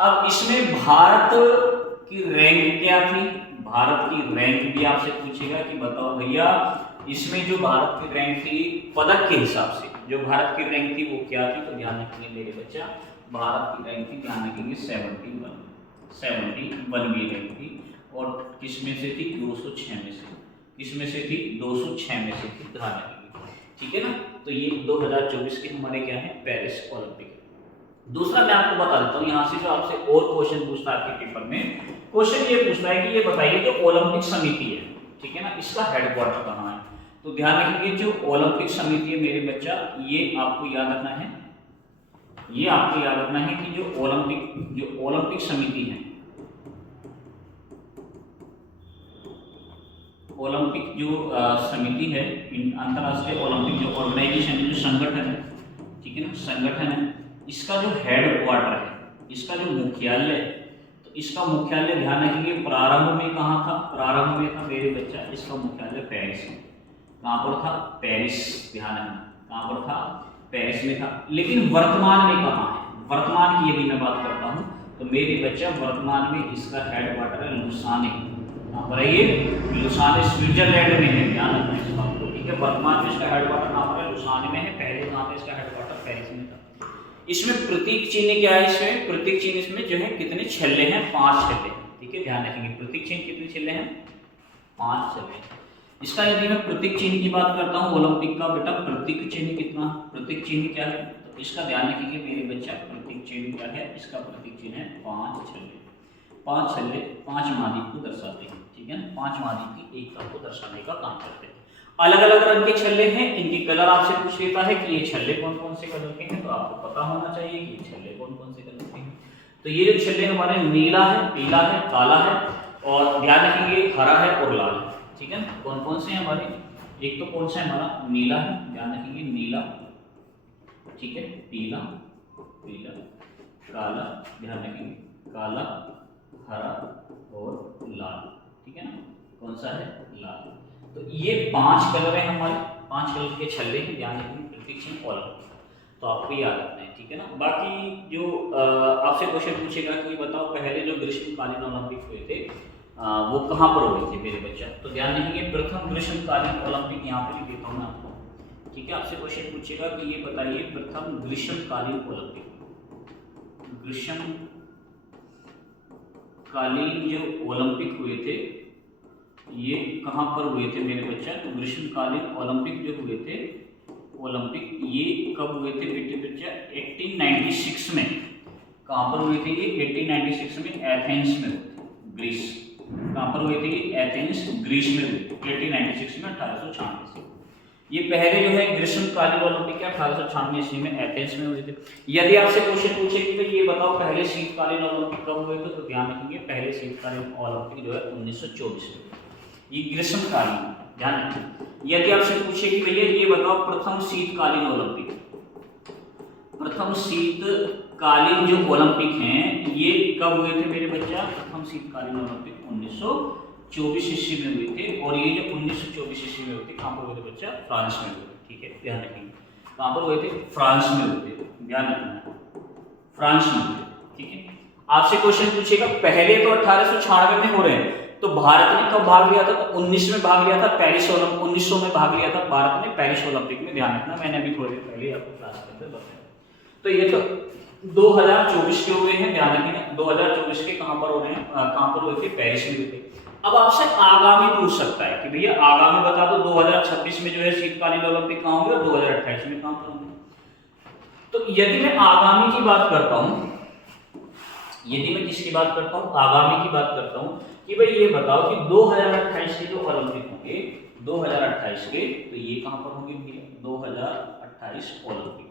अब इसमें भारत की रैंक क्या थी, भारत की रैंक भी आपसे पूछेगा कि बताओ भैया इसमें जो भारत की रैंक थी पदक के हिसाब से, जो भारत की रैंक थी वो क्या थी। तो ध्यान रखेंगे मेरे बच्चा, भारत की रैंक थी, ध्यान रखेंगे 71 रैंक थी। और किस में से थी, 206 में से, किस में से थी, 206 में से थी, ध्यान रखेंगे, ठीक है ना। तो ये 2024 के हमारे क्या है, पेरिस ओलंपिक। दूसरा मैं आपको बता देता हूँ यहाँ से, जो आपसे और क्वेश्चन पूछता है आपके पेपर में, क्वेश्चन ये पूछता है कि ये बताइए जो ओलंपिक समिति है, ठीक है ना, इसका हेडक्वार्टर कहाँ है। तो ध्यान रखेंगे जो ओलंपिक समिति है मेरे बच्चा, ये आपको याद रखना है, ये आपको याद रखना है कि जो ओलंपिक समिति है, ओलंपिक जो समिति है, अंतरराष्ट्रीय ओलंपिक जो ऑर्गेनाइजेशन जो संगठन है, ठीक है ना, संगठन है, इसका जो हेडक्वार्टर है, इसका जो मुख्यालय, तो इसका मुख्यालय ध्यान रखेंगे प्रारंभ में कहाँ था, प्रारंभ में था मेरे बच्चा इसका मुख्यालय पेरिस में। कहाँ पर था, पेरिस, ध्यान रखना कहाँ पर था, पेरिस में था। लेकिन वर्तमान में कहाँ है, वर्तमान की यदि मैं बात करता हूँ तो मेरे बच्चा वर्तमान में इसका हेडक्वार्टर है लुसाने। कहाँ पर है ये, लुसाने स्विट्जरलैंड में है, ध्यान रखना इस बात को, ठीक है। वर्तमान में इसका हेडक्वार्टर कहाँ पर है, लुसाने में है, पहले कहाँ पे इसका हेडक्वार्टर पेरिस में था। इसमें प्रतीक चिन्ह क्या है, इसमें प्रतीक चिन्ह इसमें जो है कितने छल्ले हैं, 5 छल्ले, ठीक है, ध्यान रखेंगे प्रतीक चिन्ह कितने छल्ले हैं, 5 छल्ले। इसका यदि मैं प्रतीक चिन्ह की बात करता हूँ ओलंपिक का, बेटा प्रतीक चिन्ह कितना, प्रतीक चिन्ह क्या है, तो इसका ध्यान रखेंगे मेरे बच्चा, प्रतीक चिन्ह क्या है, इसका प्रतीक चिन्ह है 5 छल्ले। 5 छल्ले 5 महाद्वीप को दर्शाते हैं, ठीक है ना, 5 महाद्वीप की एकता को दर्शाने का काम करते हैं। अलग अलग रंग के छल्ले हैं, इनके कलर आपसे पूछ लेता है कि ये छल्ले कौन कौन से कलर के हैं, तो आपको पता होना चाहिए कि ये छल्ले कौन कौन से कलर के हैं। तो ये जो छल्ले हमारे नीला है, पीला है, काला है और ध्यान रखेंगे हरा है और लाल है, ठीक है। कौन कौन से हैं हमारे, एक तो कौन सा है हमारा नीला है, ध्यान रखेंगे नीला, ठीक है, पीला, पीला, काला, ध्यान रखेंगे काला, हरा और लाल, ठीक है ना। कौन सा है, लाल। तो ये 5 कलर है हमारे, 5 कलर के छल्ले हैं, ध्यान रखेंगे प्रतीक्षण ओलंपिक, तो आपको याद रखना है, ठीक है ना। बाकी जो आपसे क्वेश्चन पूछेगा कि बताओ पहले जो ग्रीष्मकालीन ओलंपिक हुए थे वो कहाँ पर हुए थे मेरे बच्चा, तो ध्यान रखेंगे प्रथम ग्रीष्मकालीन ओलंपिक, यहाँ पे लिख देता हूँ मैं आपको, ठीक है। आपसे क्वेश्चन पूछेगा कि ये बताइए प्रथम ग्रीष्मकालीन ओलंपिक, ग्रीष्मकालीन जो ओलंपिक हुए थे ये कहाँ पर हुए थे मेरे बच्चा, तो ग्रीष्मकालीन ओलंपिक जो हुए थे ओलंपिक ये कब हुए थे बेटे बच्चा, 1896 में। कहाँ पर हुए थे ये, 1896 में एथेंस में हुए थे, ग्रीस। कहाँ पर हुए थे ये, एथेंस ग्रीस में हुए थे 1896 में, 1896 से। ये पहले जो है ग्रीष्मकालीन ओलंपिक 1896 ईस्वी में एथेंस में हुए थे। यदि आपसे क्वेश्चन पूछे कि भाई ये बताओ पहले शीतकालीन ओलंपिक कब हुए थे, तो ध्यान रखेंगे पहले शीतकालीन ओलंपिक जो है 1924 में, ये ग्रीष्मकालीन, ध्यान रखें। यदि आपसे पूछे कि भैया ये बताओ प्रथम शीतकालीन ओलंपिक, प्रथम शीतकालीन जो ओलंपिक हैं ये कब हुए थे मेरे बच्चा, प्रथम शीतकालीन ओलंपिक 1924 ईस्वी में हुए थे। और ये जो 1924 ईस्वी में हुए थे कहाँ पर हुए थे बच्चा, फ्रांस में हुए थे, ठीक है, ध्यान रखेंगे। कहाँ पर हुए थे, फ्रांस में हुए थे, ध्यान रखना, फ्रांस में हुए थे, ठीक है। आपसे क्वेश्चन पूछेगा पहले तो 1896 में हो रहे हैं, तो भारत ने कब भाग लिया था, तो 19 में भाग लिया था, पेरिस ओलंपिक 1900 में भाग लिया था भारत ने पेरिस ओलंपिक में, ध्यान रखना, मैंने अभी थोड़ी देर पहले आपको क्लास के अंदर बताया। तो ये तो 2024 के हो गए हैं, ध्यान रखिए 2024 के कहां पर हो रहे हैं, कहां पर हुए थे, पेरिस में हुए थे। अब आपसे आगामी पूछ सकता है कि भैया आगामी बता दो 2026 में जो है शीतकालीन ओलंपिक कहां होंगे और 2028 में कहां पर होंगे। तो यदि मैं आगामी की बात करता हूं, यदि मैं किसकी बात करता हूं, आगामी की बात करता हूं कि भाई ये बताओ कि 2028 के जो ओलंपिक होंगे 2028 के, तो ये कहां पर होंगे भैया, 2028 ओलंपिक।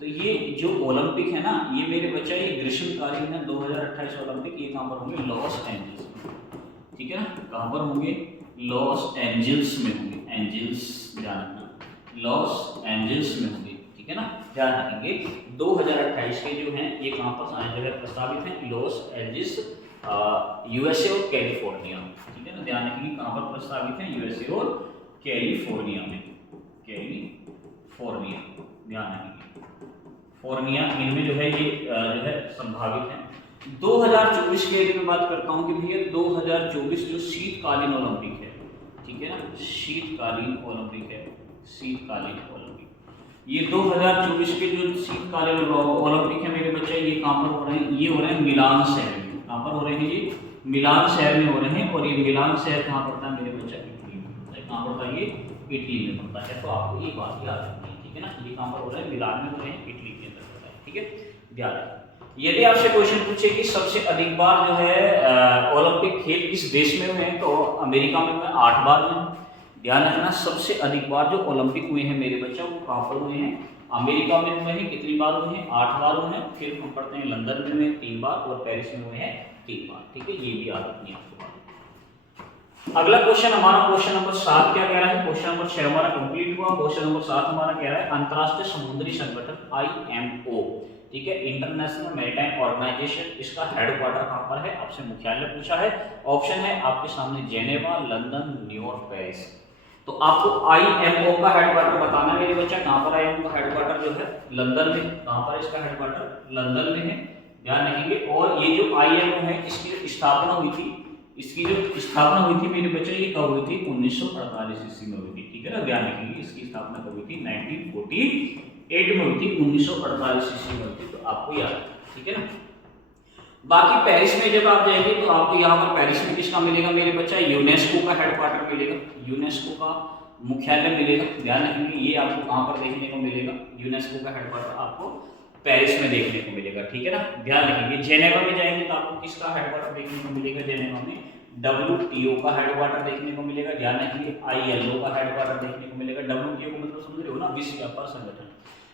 तो ये जो ओलंपिक है ना ये मेरे बच्चा ये ग्रीष्मकालीन है 2028 ओलंपिक, ये कहां पर होंगे, लॉस एंजल्स में, ठीक है ना। कहां पर होंगे, लॉस एंजल्स में होंगे, एंजल्स, ध्यान रखना, लॉस एंजल्स में होंगे, ठीक है ना, ध्यान रखेंगे। 2028 के जो हैं ये कहां पर जो है प्रस्तावित हैं, लॉस एंजल्स, यूएसए और कैलिफोर्निया, ठीक है ना, ध्यान रखेंगे कहां पर प्रस्तावित हैं, यूएसए और कैलिफोर्निया में, कैलिफोर्निया, ध्यान रखेंगे, फोर्निया, इनमें जो है ये जो है संभावित है। 2024 के लिए मैं बात करता हूं कि भैया 2024 जो शीतकालीन ओलंपिक है, ठीक है ना, शीतकालीन ओलंपिक है, शीतकालीन ओलंपिक, ये 2024 के जो शीतकालीन ओलंपिक है मेरे बच्चे ये कहां पर हो रहे हैं, ये हो रहे हैं मिलान शहर में। कहां पर हो रहे हैं, ये मिलान शहर में हो रहे हैं। और ये मिलान शहर कहां पड़ता है मेरे बच्चे, इटली में पड़ता है। कहां पड़ता है, ये इटली में पड़ता है, तो आपको ये बात याद रखनी है, ठीक है ना। ये कहां पर हो रहे हैं, मिलान में हो रहे हैं, इटली के अंदर पड़ता है, ठीक है, ध्यान रखना। यदि आपसे क्वेश्चन पूछे कि सबसे अधिक बार जो है ओलंपिक खेल किस देश में हुए हैं, तो अमेरिका में हुए 8 बार हुए हैं। ध्यान रखना सबसे अधिक बार जो ओलंपिक हुए हैं मेरे बच्चों वो कहां पर हुए हैं, अमेरिका में हुए हैं। कितनी बार हुए हैं, 8 बार हुए हैं। फिर हम पढ़ते हैं लंदन में हुए 3 बार और पेरिस में हुए हैं 3 बार, ठीक है, ये भी याद रखनी है आपको। अगला क्वेश्चन हमारा क्वेश्चन नंबर 7 क्या कह रहा है, क्वेश्चन नंबर 6 हमारा कंप्लीट हुआ। क्वेश्चन नंबर 7 हमारा कह रहा है अंतरराष्ट्रीय समुद्री संगठन IMO, ठीक है, इंटरनेशनल मैरीटाइम ऑर्गेनाइजेशन, इसका हेडक्वार्टर कहां पर है, आपसे मुख्यालय पूछा है। ऑप्शन है आपके सामने जेनेवा, लंदन, न्यूयॉर्क, पेरिस। तो आपको IMO का हेडक्वार्टर बताना है मेरे बच्चा। कहां पर IMO का हेडक्वार्टर जो है, लंदन में। कहां पर इसका हेडक्वार्टर, लंदन में है, ध्यान रखेंगे। और ये जो IMO है इसकी स्थापना हुई थी, इसकी जो स्थापना हुई थी मेरे बच्चे ये कब हुई थी, 1948 ईस्वी में हुई थी, ठीक है ना, ध्यान रखेंगे। इसकी स्थापना कब हुई थी, 1948 में हुई थी, 1948 ईस्वी में हुई थी, तो आपको याद है, ठीक है ना। बाकी पेरिस में जब आप जाएंगे तो आपको यहाँ पर पेरिस में किसका मिलेगा मेरे बच्चा, यूनेस्को का हेडक्वार्टर मिलेगा, यूनेस्को का मुख्यालय मिलेगा। ध्यान रखेंगे ये आपको कहाँ पर देखने को मिलेगा, यूनेस्को का हेडक्वार्टर आपको पेरिस में देखने को मिलेगा, ठीक है ना, ध्यान रखेंगे। जेनेवा में जाएंगे तो आपको किसका हेडक्वार्टर देखने को मिलेगा, जेनेवा में WTO का हेडक्वार्टर देखने को मिलेगा, ध्यान रखिए। ILO का हेडक्वार्टर देखने को मिलेगा। WTO को मतलब समझ रहे हो ना, विश्व व्यापार संगठन,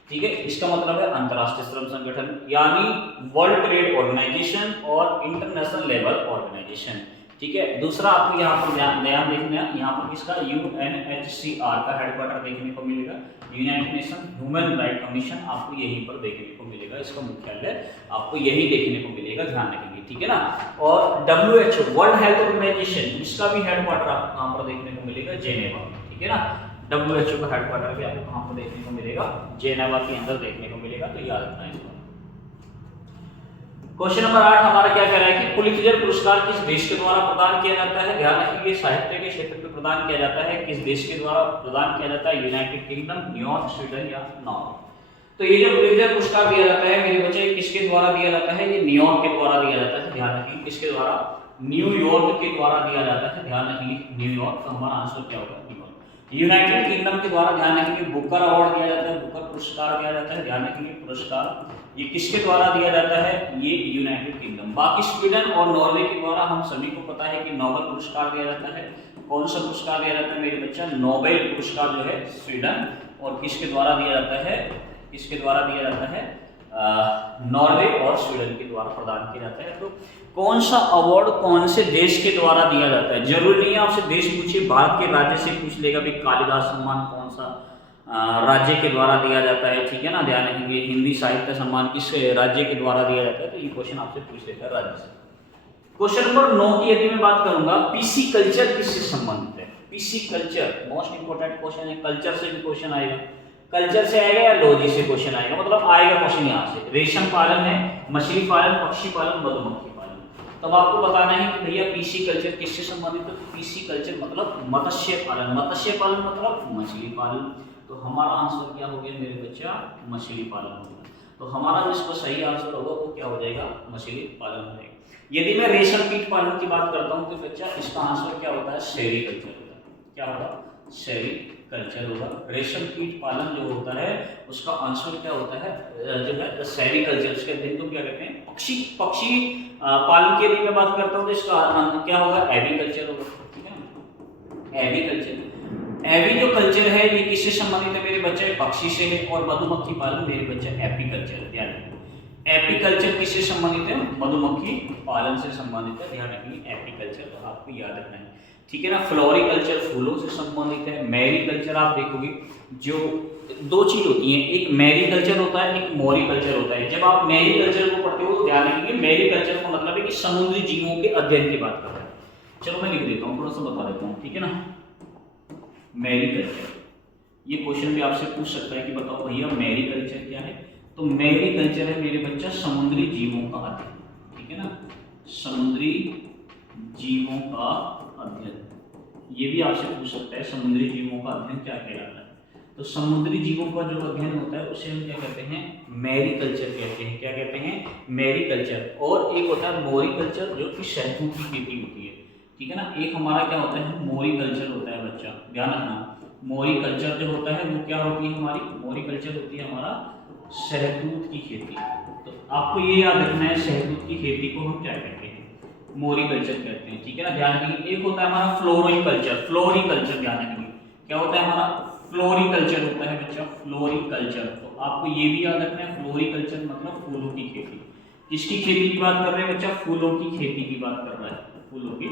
ठीक है। इसका मतलब है अंतरराष्ट्रीय श्रम संगठन, यानी वर्ल्ड ट्रेड ऑर्गेनाइजेशन और इंटरनेशनल लेबर ऑर्गेनाइजेशन, ठीक है। दूसरा आपको यहाँ पर ध्यान देखना है, यहाँ पर इसका UNHCR का हेडक्वार्टर देखने को मिलेगा, United nation human right commission, आपको यहीं पर देखने को मिलेगा, इसका मुख्यालय आपको यही देखने को मिलेगा, ध्यान रखेंगे, ठीक है ना। और WHO वर्ल्ड हेल्थ ऑर्गेनाइजेशन, इसका भी हेडक्वार्टर आपको कहाँ पर देखने को मिलेगा, जेनेवा, ठीक है ना। WHO का हेडक्वार्टर भी आपको कहाँ पर देखने को मिलेगा, जेनेवा के अंदर देखने को मिलेगा, तो याद रखना है इसको। क्वेश्चन नंबर 8 हमारा क्या कह रहा है कि पुलित्जर पुरस्कार किस देश के द्वारा प्रदान किया जाता है। ध्यान रखिए, साहित्य के क्षेत्र में प्रदान किया जाता है, किस देश के द्वारा प्रदान किया जाता है, यूनाइटेड किंगडम, न्यूयॉर्क, स्वीडन या नॉर्वे। तो ये जो पुलित्जर पुरस्कार दिया जाता है मेरे बच्चे, किसके द्वारा दिया जाता है, ये न्यूयॉर्क के द्वारा दिया जाता है, ध्यान रखिए, किसके द्वारा, न्यूयॉर्क के द्वारा दिया जाता है, ध्यान रखिए, न्यूयॉर्क। तो हमारा आंसर क्या होगा, यूनाइटेड किंगडम के द्वारा, ध्यान रखिए, बुकर अवार्ड दिया जाता है, बुकर पुरस्कार दिया जाता है, ध्यान रखिए, पुरस्कार ये किसके द्वारा दिया जाता है, ये यूनाइटेड किंगडम। बाकी स्वीडन और नॉर्वे के द्वारा हम सभी को पता है कि नोबेल पुरस्कार दिया जाता है। कौन सा पुरस्कार दिया जाता है मेरे बच्चा, नोबेल पुरस्कार जो है स्वीडन, और किसके द्वारा दिया जाता है, किसके द्वारा दिया जाता है, नॉर्वे और स्वीडन के द्वारा प्रदान किया जाता है। तो कौन सा अवार्ड कौन से देश के द्वारा दिया जाता है, जरूरी नहीं है आपसे देश पूछिए, भारत के राज्य से पूछ लेगा भी कालिदास सम्मान कौन सा राज्य के द्वारा दिया जाता है, ठीक है ना। ध्यान रखेंगे, हिंदी साहित्य सम्मान किस राज्य के द्वारा दिया जाता है, तो ये क्वेश्चन आपसे पूछ लेता है राज्य से। क्वेश्चन नंबर 9 की यदि मैं बात करूंगा, पीसी कल्चर किससे संबंधित है। PC culture most important question है, कल्चर से भी क्वेश्चन आएगा, कल्चर से आएगा या लॉजी से क्वेश्चन आएगा, मतलब आएगा क्वेश्चन यहाँ से। रेशम पालन है, मछली पालन, पक्षी पालन, मधुमक्खी पालन। तब आपको बताना है कि भैया पीसी कल्चर किससे संबंधित है। पीसी कल्चर मतलब मत्स्य पालन, मत्स्य पालन मतलब मछली पालन। तो हमारा आंसर क्या हो गया मेरे बच्चा, मछली पालन होगा। तो हमारा जिसको सही आंसर होगा वो क्या हो जाएगा, मछली पालन हो जाएगा। यदि मैं रेशम कीट पालन की बात करता हूँ तो बच्चा इसका आंसर क्या होता है, सेरीकल्चर होता है। क्या होगा, सेरीकल्चर होगा। रेशम कीट पालन जो होता है उसका आंसर क्या होता है, जो है सेरीकल्चर। इसके अध्ययन को क्या कहते हैं, पक्षी पालन की यदि मैं बात करता हूँ तो इसका क्या होगा, एग्रीकल्चर होगा, ठीक है ना, एग्रीकल्चर। एवी जो कल्चर है ये किससे संबंधित है मेरे बच्चे, पक्षी से है। और मधुमक्खी पालन मेरे बच्चे एपीकल्चर, ध्यान रखिए, एपीकल्चर किससे संबंधित है, मधुमक्खी पालन से संबंधित है, ध्यान रखिए, एपीकल्चर, तो आपको याद रखना है, ठीक है ना। फ्लोरिकल्चर फूलों से संबंधित है। मैरीकल्चर आप देखोगे जो दो चीज होती है, एक मैरीकल्चर होता है, एक मोरिकल्चर होता है। जब आप मैरीकल्चर को पढ़ते हो तो ध्यान रखिए, मैरीकल्चर का मतलब है कि समुद्री जीवों के अध्ययन की बात कर रहा है। चलो मैं लिख देता हूँ, थोड़ा सा बता देता हूँ, ठीक है ना। मैरीकल्चर, ये क्वेश्चन भी आपसे पूछ सकता है कि बताओ भैया मैरीकल्चर क्या है। तो मैरीकल्चर है मेरे बच्चा समुद्री जीवों का अध्ययन, ठीक है ना, समुद्री जीवों का अध्ययन। ये भी आपसे पूछ सकता है समुद्री जीवों का अध्ययन क्या कहलाता है। तो समुद्री जीवों का जो अध्ययन होता है उसे हम क्या कहते हैं, मैरीकल्चर कहते हैं। क्या कहते हैं, मैरीकल्चर। और एक होता है मोरिकल्चर जो कि शहतूत की खेती होती है, ठीक है ना। एक हमारा क्या होता है, मोरिकल्चर होता है बच्चा, ध्यान रखना। मोरिकल्चर जो होता है वो क्या होती है हमारी, मोरिकल्चर होती है हमारा शहतूत की खेती। तो आपको ये याद रखना है, शहतूत की खेती को हम क्या कहते हैं, मोरिकल्चर कहते हैं, ठीक है ना। ध्यान रखिए, एक होता है हमारा फ्लोरिकल्चर, फ्लोरिकल्चर ध्यान रखिए, क्या होता है हमारा, फ्लोरिकल्चर होता है बच्चा, फ्लोरिकल्चर। तो आपको ये भी याद रखना है, फ्लोरिकल्चर मतलब फूलों की खेती। किसकी खेती की बात कर रहे हैं बच्चा, फूलों की खेती की बात कर रहा है, फूलों की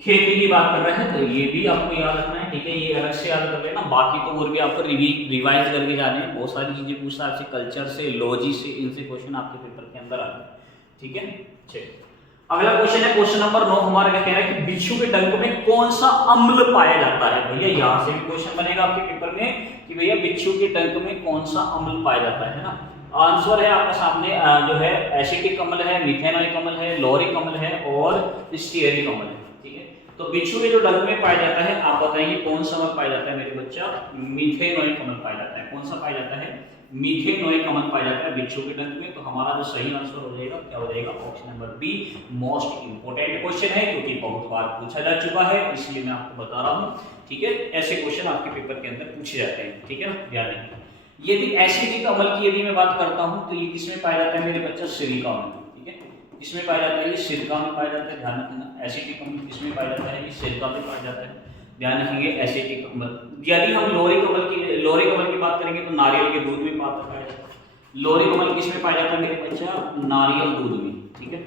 खेती की बात कर रहे हैं। तो ये भी आपको याद रखना है, ठीक है, ये अलग से याद कर लेना। बाकी तो और भी आपको रिवाइज करके जाने हैं, बहुत सारी चीजें पूछता है आपसे, कल्चर से, लॉजी से, इनसे क्वेश्चन आपके पेपर के अंदर आते हैं, ठीक है। चलिए अगला क्वेश्चन है, क्वेश्चन नंबर 9 हमारा क्या कह रहा है कि बिच्छू के डंक में कौन सा अम्ल पाया जाता है। भैया यहाँ से भी क्वेश्चन बनेगा आपके पेपर में कि भैया बिच्छू के डंक में कौन सा अम्ल पाया जाता है ना। आंसर है आपके सामने, जो है एसिटिक अम्ल है, मिथेनॉइक अम्ल है, लॉरिक अम्ल है और स्टीयरिक अम्ल है, ठीक है। तो बिच्छू के जो डंक में पाया जाता है, आप बताइए कौन सा अम्ल पाया जाता है मेरे बच्चा, मिथेनॉइक अम्ल पाया जाता है। कौन सा पाया जाता है, मिथेनॉइक अम्ल पाया जाता है बिच्छू के डंक में। तो हमारा जो सही आंसर हो जाएगा क्या हो जाएगा, option number B. Most important question है क्योंकि बहुत बार पूछा जा चुका है, इसलिए मैं आपको बता रहा हूँ, ठीक है। ऐसे क्वेश्चन आपके पेपर के अंदर पूछे जाते हैं, ठीक है ना, ध्यान रखिए। यदि एसिटिक अम्ल की यदि मैं बात करता हूँ तो ये किसमें पाया जाता है मेरे बच्चा, सिलिका में, ठीक है। किसमें पाया जाता है? ये सिरका में पाया जाता है, ध्यान रखना। एसिटिक अम्ल किसमें पाया जाता है? ये सिरका में पाया जाता है, ध्यान रखेंगे। एसिटिक अम्ल। यदि हम लोरिक अम्ल की बात करेंगे तो नारियल के दूध में पाया जाता है। लोरिक अम्ल किसमें पाया जाता है मेरे बच्चा? नारियल दूध में, ठीक है,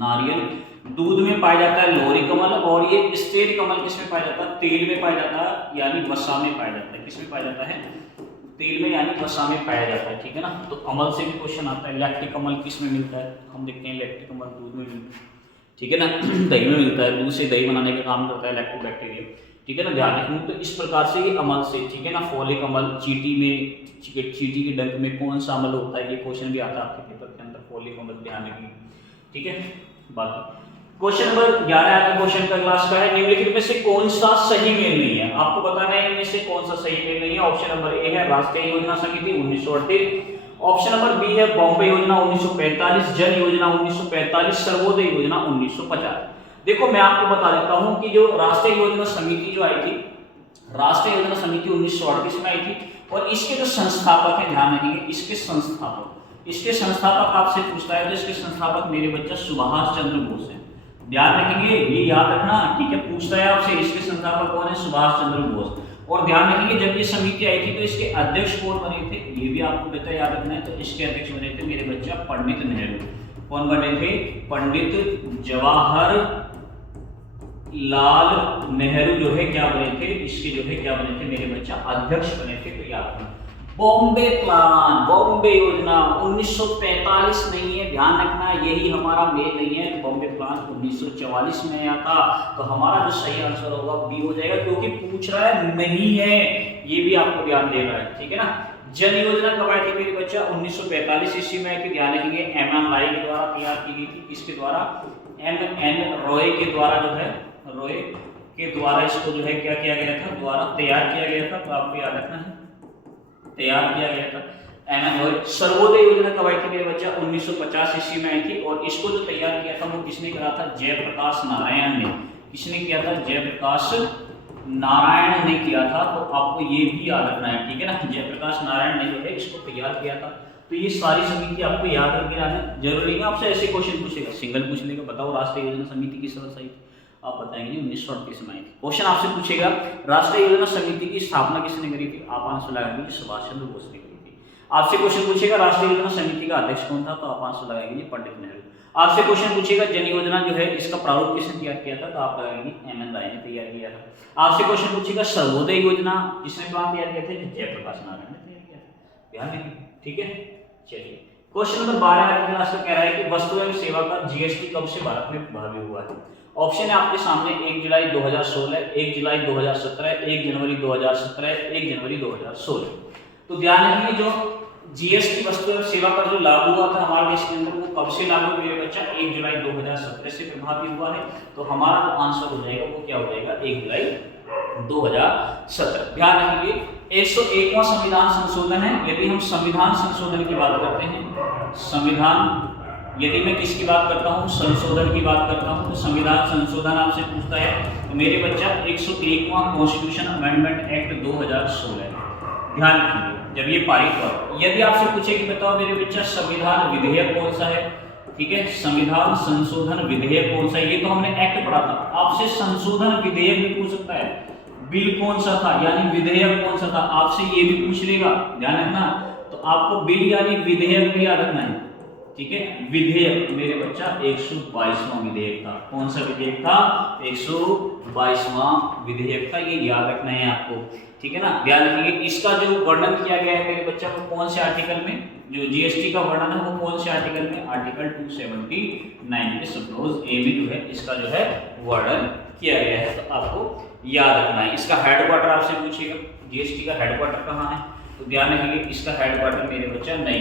नारियल दूध में पाया जाता है लोरिक अम्ल। और ये स्टेरिक अम्ल किसमें पाया जाता है? तेल में पाया जाता है, यानी वसा में पाया जाता है। किसमें पाया जाता है? तेल में यानी वसा में पाया जाता है, ठीक है ना। तो अम्ल से भी क्वेश्चन आता है। लैक्टिक अम्ल किसमें मिलता है? हम देखते हैं लैक्टिक अम्ल दूध में मिलता है, ठीक है ना, दही में मिलता है। दूध से दही बनाने का काम करता है लैक्टोबैक्टीरियम, ठीक है ना, ध्यान रखें। तो इस प्रकार से ये अम्ल से, ठीक है ना। फोलिक अम्ल चींटी में, चींटी के डंक में कौन सा अम्ल होता है? ये क्वेश्चन भी आता है आपके पेपर के अंदर, फोलिक अम्ल, ध्यान रखेंगे, ठीक है। बाकी क्वेश्चन नंबर 11 आपके क्वेश्चन का क्लास का है, निम्नलिखित में से कौन सा सही मेल नहीं है? आपको बताना है इनमें से कौन सा सही मेल नहीं है। ऑप्शन नंबर ए है राष्ट्रीय योजना समिति 1938, ऑप्शन नंबर बी है बॉम्बे योजना 1945, जल योजना 1945, सर्वोदय योजना 1950। देखो मैं आपको बता देता हूं कि जो राष्ट्रीय योजना समिति जो आई थी, राष्ट्रीय योजना समिति 1938 में आई थी। और इसके जो संस्थापक हैं, ध्यान रखेंगे, इसके संस्थापक आपसे पूछता है तो इसके संस्थापक मेरे बच्चा सुभाष चंद्र बोस है, ध्यान रखेंगे, ये याद रखना, ठीक है। पूछता है आपसे इसके संस्थापक कौन है? सुभाष चंद्र बोस। और ध्यान रखेंगे जब ये समिति आई थी तो इसके अध्यक्ष कौन बने थे? ये भी आपको बेटा याद रखना है। तो इसके अध्यक्ष बने थे मेरे बच्चा पंडित नेहरू। कौन बने थे? पंडित जवाहर लाल नेहरू जो है क्या बने थे? इसके जो है क्या बने थे मेरे बच्चा? अध्यक्ष बने थे। तो याद रखना। बॉम्बे प्लान, बॉम्बे योजना 1945 नहीं है, ध्यान रखना, यही हमारा मेल नहीं है। बॉम्बे प्लान 1944 में आया था। तो हमारा जो सही आंसर होगा बी हो जाएगा, क्योंकि पूछ रहा है नहीं है, ये भी आपको ध्यान देना है, ठीक है ना। जल योजना कब आई थी मेरे बच्चा? 1945 ईस्वी में आई थी, ध्यान रखेंगे। एम.एन. राय के द्वारा तैयार की गई थी। किसके द्वारा? एम.एन. रॉय के द्वारा जो है, रॉय के द्वारा इसको जो है क्या किया गया था? द्वारा तैयार किया गया था। तो आपको याद रखना है, तैयार किया गया था एम.एन. रॉय। सर्वोदय योजना कब आई थी मेरे बच्चा? 1950 ईस्वी में आई थी। और इसको जो तैयार किया था वो किसने करा था? जयप्रकाश नारायण ने। किसने किया था? जयप्रकाश नारायण ने किया था। तो आपको ये भी याद रखना है, ठीक है ना। जयप्रकाश नारायण ने जो है इसको तैयार किया था। तो ये सारी समिति आपको याद रखनी आना जरूरी है। आपसे ऐसे क्वेश्चन पूछेगा, सिंगल पूछ लेगा, बताओ राष्ट्रीय योजना समिति किस वर्ष आई थी? आप बताएंगे 1938 में आई थी। क्वेश्चन आपसे पूछेगा राष्ट्रीय योजना समिति की स्थापना किसने करी थी? आप आंसर लगाएंगे सुभाष चंद्र बोस ने करी थी। आपसे क्वेश्चन पूछेगा राष्ट्रीय योजना समिति का अध्यक्ष कौन था? तो आप आंसर लगाएंगे पंडित नेहरू। आपसे क्वेश्चन पूछेगा जन योजना जो है इसका प्रारूप किसने तैयार किया था? तो आप लगाएंगे एम.एन. राय ने तैयार किया था। आपसे क्वेश्चन पूछेगा सर्वोदय योजना किसने प्लान तैयार किया था? जयप्रकाश नारायण ने तैयार किया था, ध्यान रखिए, ठीक है। चलिए क्वेश्चन नंबर 12 आपके क्लास का कह रहा है कि वस्तु एवं सेवा कर जीएसटी कब से भारत में प्रभावी हुआ है? ऑप्शन है आपके सामने 1 जुलाई 2016, 1 जुलाई 2017, 1 जनवरी 2017, 1 जनवरी 2016। तो ध्यान रखिए जो जीएसटी वस्तु एवं सेवा कर जो लागू हुआ था हमारे देश के अंदर वो कब से लागू हुआ मेरे बच्चा? 1 जुलाई 2017 से प्रभावी हुआ है। तो हमारा जो आंसर हो जाएगा वो क्या हो जाएगा? 1 जुलाई 2017। ध्यान रखिए 101वां संविधान संशोधन है। यदि हम संविधान संशोधन की बात करते हैं, संविधान, यदि मैं किसकी बात करता हूं? संशोधन की बात करता हूं, तो संविधान संशोधन आपसे पूछता है तो मेरे बच्चा 101वां कॉन्स्टिट्यूशन अमेंडमेंट एक्ट 2016 है। ध्यान रखिए जब ये पारित हुआ। यदि आपसे पूछे कि बताओ मेरे बच्चा संविधान विधेयक कौन सा है, ठीक है, संविधान संशोधन विधेयक कौन सा है? ये तो हमने एक्ट पढ़ा था। आपसे संशोधन विधेयक भी पूछ सकता है, बिल कौन सा था यानी विधेयक कौन सा था, आपसे ये भी पूछ लेगा, ध्यान रखना। तो आपको बिल यानी विधेयक भी याद रखना है, ठीक है। विधेयक मेरे बच्चा 122वां विधेयक था। कौन सा विधेयक था? 122वां विधेयक था, ये याद रखना है आपको, ठीक है ना। ध्यान रखिए इसका जो वर्णन किया गया है मेरे बच्चा वो कौन से आर्टिकल में? जो जीएसटी का वर्णन है वो कौन से आर्टिकल में? आर्टिकल 279 के सपोज ए में जो है इसका जो है वर्णन किया गया है। तो आपको याद रखना है। इसका हेडक्वार्टर आपसे पूछेगा, जीएसटी का हेडक्वार्टर कहाँ है? तो ध्यान रखिए इसका हेडक्वार्टर मेरे बच्चा नई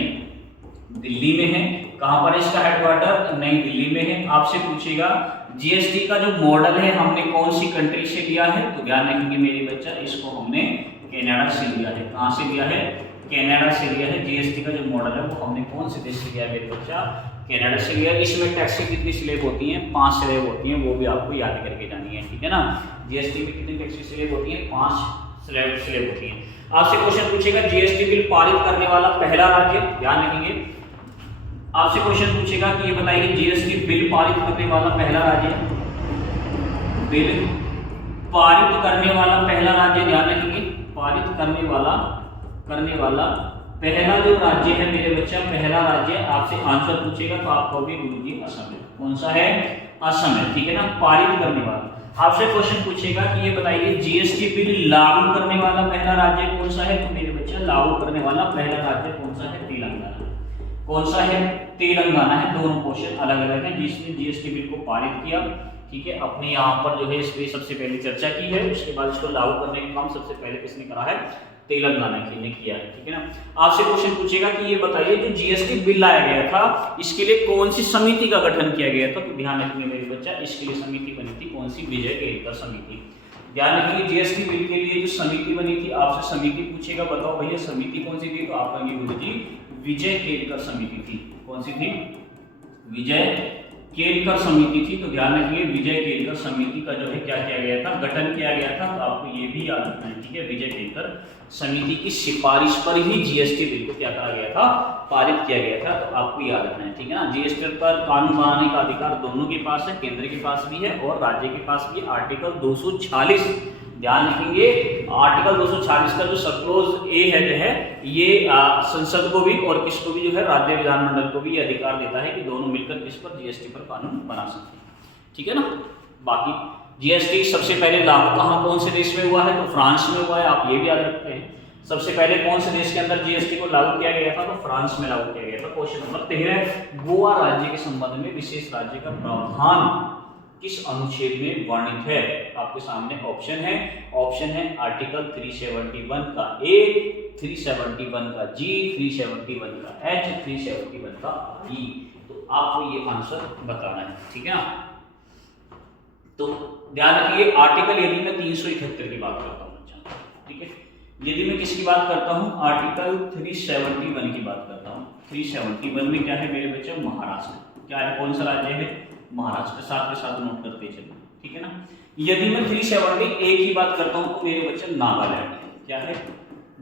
दिल्ली में है। कहां पर इसका हेडक्वार्टर? नई दिल्ली में है। आपसे पूछेगा जीएसटी का जो मॉडल है हमने कौन सी कंट्री से लिया है? तो ध्यान रखेंगे मेरे बच्चा इसको हमने कनाडा से लिया है। कहां से लिया है? कनाडा से लिया है। जीएसटी का जो मॉडल है वो हमने कौन से देश से लिया है मेरे बच्चा? कनाडा से लिया है। इसमें टैक्स की कितनी स्लैब होती हैं? 5 स्लैब होती हैं, वो भी आपको याद करके जानी है, ठीक है ना। जीएसटी में कितनी टैक्स की स्लैब होती हैं? 5 स्लैब होती हैं। आपसे क्वेश्चन पूछेगा जीएसटी बिल पारित करने वाला पहला राज्य, ध्यान रखेंगे आपसे क्वेश्चन पूछेगा कि ये बताइए जीएसटी बिल पारित करने वाला पहला राज्य, बिल पारित करने वाला पहला राज्य, ध्यान रखेंगे पारित करने वाला पहला जो राज्य है मेरे बच्चा, पहला राज्य आपसे आंसर पूछेगा तो आप कहोगे गुरुजी असम है। कौन सा है? असम है, ठीक है ना, पारित करने वाला। आपसे क्वेश्चन पूछेगा कि ये बताइए जीएसटी बिल लागू करने वाला पहला राज्य कौन सा है, तो मेरे बच्चा लागू करने वाला पहला राज्य कौन सा है? तेलंगाना। कौन सा है? तेलंगाना है। दोनों क्वेश्चन अलग अलग हैं। जिसने जीएसटी बिल को पारित किया, ठीक है, अपने यहाँ पर जो है इस पे सबसे पहले चर्चा की है, उसके बाद इसको लागू करने का काम सबसे पहले किसने करा है? तेलंगाना ने किया है, ठीक है ना। आपसे क्वेश्चन पूछेगा कि ये बताइए जो जीएसटी बिल लाया गया था इसके लिए कौन सी समिति का गठन किया गया था, तो ध्यान रखिए मेरे बच्चा, इसके लिए समिति बनी थी कौन सी? विजय केरकर समिति। ध्यान रखिए जीएसटी बिल के लिए जो समिति बनी थी, आपसे समिति पूछेगा बताओ भैया समिति कौन सी थी, तो आप कहेंगे गुरुजी विजय केरकर समिति थी। कौन सी थी? विजय केरकर समिति थी। तो ध्यान रखिए विजय केरकर समिति का जो है क्या किया गया था? गठन किया गया था। तो आपको ये भी याद रखना है, ठीक है, विजय केरकर समिति की सिफारिश पर ही जीएसटी बिल को क्या करा गया था? पारित किया गया था। तो आपको याद रखना है, ठीक है ना। जीएसटी पर कानून बनाने का अधिकार दोनों के पास है, केंद्र के पास भी है और राज्य के पास भी। आर्टिकल 246 ध्यान रखेंगे, आर्टिकल 246 का जो सबक्लोज ए है जो है ये संसद को भी और किसको भी जो है राज्य विधानमंडल को भी ये अधिकार देता है कि दोनों मिलकर किस पर? जीएसटी पर कानून बना सकते हैं, ठीक है ना। बाकी जीएसटी सबसे पहले लागू कहाँ कौन से देश में हुआ है, तो फ्रांस में हुआ है, आप ये भी याद रखते हैं। सबसे पहले कौन से देश के अंदर जीएसटी को लागू किया गया था, तो फ्रांस में लागू किया गया था। क्वेश्चन नंबर 13, गोवा राज्य के संबंध में विशेष राज्य का प्रावधान किस अनुच्छेद में वर्णित है? आपके सामने ऑप्शन है आर्टिकल 371 का ए, 371 का जी, 371 का एच, 371 का ई। तो आपको ये आंसर बताना है, ठीक है ना। तो ध्यान रखिए आर्टिकल यदि मैं 371 की बात करता हूँ, ठीक है, यदि मैं किसकी बात करता हूँ? आर्टिकल 371 की बात करता हूँ। 371 में क्या है मेरे बच्चे? महाराष्ट्र। क्या है? कौन सा राज्य है? महाराष्ट्र। साथ के साथ नोट करते चलिए, ठीक है ना। यदि मैं 370 ए की बात करता हूँ तो मेरे बच्चे नागालैंड है। क्या है?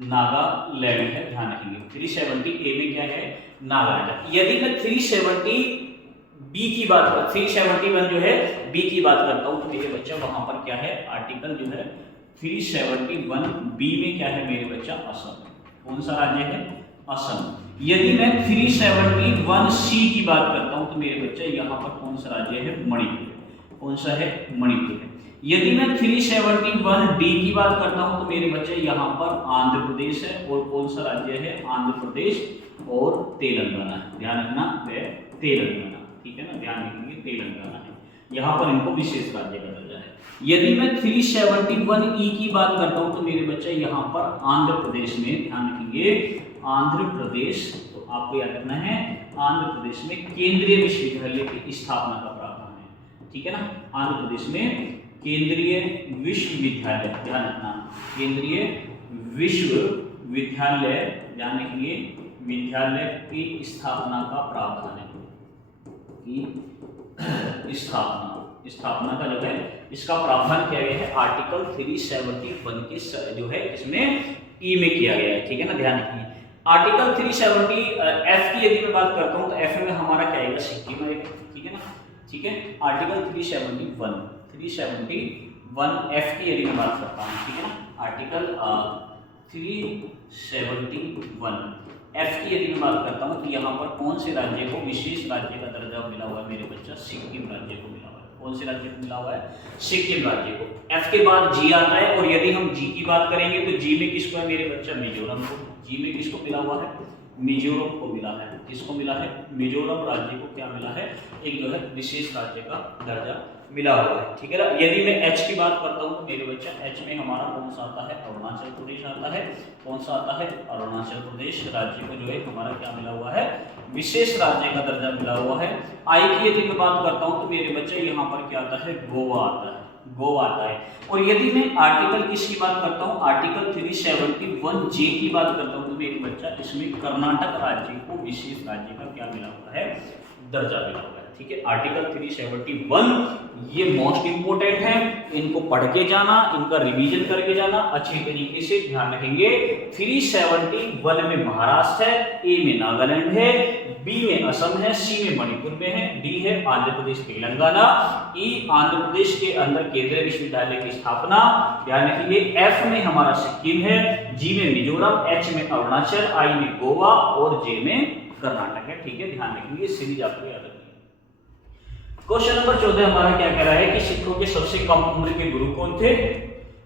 नागालैंड है, ध्यान रखेंगे। 370 ए में क्या है? नागालैंड। यदि मैं 370 बी की बात कर 371 जो है बी की बात करता हूँ तो मेरे बच्चा वहां पर क्या है? आर्टिकल जो है 371 बी में क्या है मेरे बच्चा? असम। कौन सा राज्य है? असम। यदि मैं 371 सी की बात करता हूं तो मेरे बच्चे यहाँ पर कौन सा राज्य है? मणिपुर। कौन सा है? मणिपुर है। यदि मैं 371 डी की बात करता हूं तो मेरे बच्चे यहाँ पर आंध्र प्रदेश है। और कौन सा राज्य है? आंध्र प्रदेश और तेलंगाना है। ध्यान रखना तेलंगाना, ठीक है ना, ध्यान रखेंगे तेलंगाना है। यहाँ पर इनको विशेष राज्य का दर्जा है। यदि मैं 371 ई की बात करता हूं तो मेरे बच्चे यहाँ पर आंध्र प्रदेश में, ध्यान रखेंगे आंध्र प्रदेश, तो आपको याद रखना है आंध्र प्रदेश में केंद्रीय विश्वविद्यालय की स्थापना का प्रावधान है, ठीक है ना। आंध्र प्रदेश में केंद्रीय विश्वविद्यालय, ध्यान रखना केंद्रीय विश्वविद्यालय, ध्यान रखिए विद्यालय की स्थापना का प्रावधान है कि स्थापना का जो है इसका प्रावधान किया गया है आर्टिकल 371 के जो है इसमें ई में किया गया है, ठीक है ना, ध्यान रखिए। आर्टिकल 370 एफ की यदि मैं बात करता हूं तो एफ में हमारा क्या आएगा? सिक्किम आएगा, ठीक है ना, ठीक है। आर्टिकल 371 एफ की यदि मैं बात करता हूं, ठीक है ना, आर्टिकल 371 एफ की यदि मैं बात करता हूं तो यहाँ पर कौन से राज्य को विशेष राज्य का दर्जा मिला हुआ है मेरे बच्चा? सिक्किम राज्य को मिला हुआ है। कौन से राज्य को मिला हुआ है? सिक्किम राज्य को। एफ के बाद जी आता है और यदि हम जी की बात करेंगे तो जी में किसको है मेरे बच्चा? मिजोरम को। जी में किसको मिला हुआ है? मिजोरम को मिला है। किसको मिला है? मिजोरम राज्य को क्या मिला है? एक जो है विशेष राज्य का दर्जा मिला हुआ है, ठीक है ना। यदि मैं एच की बात करता हूँ तो मेरे बच्चा एच में हमारा कौन सा आता है? अरुणाचल प्रदेश आता है। कौन सा आता है? अरुणाचल प्रदेश राज्य को जो है हमारा क्या मिला हुआ है? विशेष राज्य का दर्जा मिला हुआ है। आई की यदि मैं बात करता हूँ तो मेरे बच्चे यहाँ पर क्या आता है? गोवा आता है, गोवा आता है। और यदि मैं आर्टिकल किसकी बात करता हूँ? आर्टिकल 371 जे की बात करता हूँ तो मेरे बच्चा इसमें कर्नाटक राज्य को विशेष राज्य का क्या मिला हुआ है? दर्जा मिला हुआ है। ठीक है, आर्टिकल 371 ये मोस्ट इंपोर्टेंट है, इनको पढ़ के जाना, इनका रिवीजन करके जाना, अच्छी तरीके से ध्यान रखेंगे। 371 में महाराष्ट्र है, ए में नागालैंड है, बी में असम है, सी में मणिपुर में है, डी है आंध्र प्रदेश तेलंगाना, ई आंध्र प्रदेश के अंदर केंद्रीय विश्वविद्यालय की स्थापना, ध्यान रखिए। एफ में हमारा सिक्किम है, जी में मिजोरम, एच में अरुणाचल, आई में गोवा और जे में कर्नाटक है। ठीक है, ध्यान रखेंगे, सीरीज आपको याद रखिए। क्वेश्चन नंबर 14 हमारा क्या कह रहा है कि सिखों के सबसे कम उम्र के गुरु कौन थे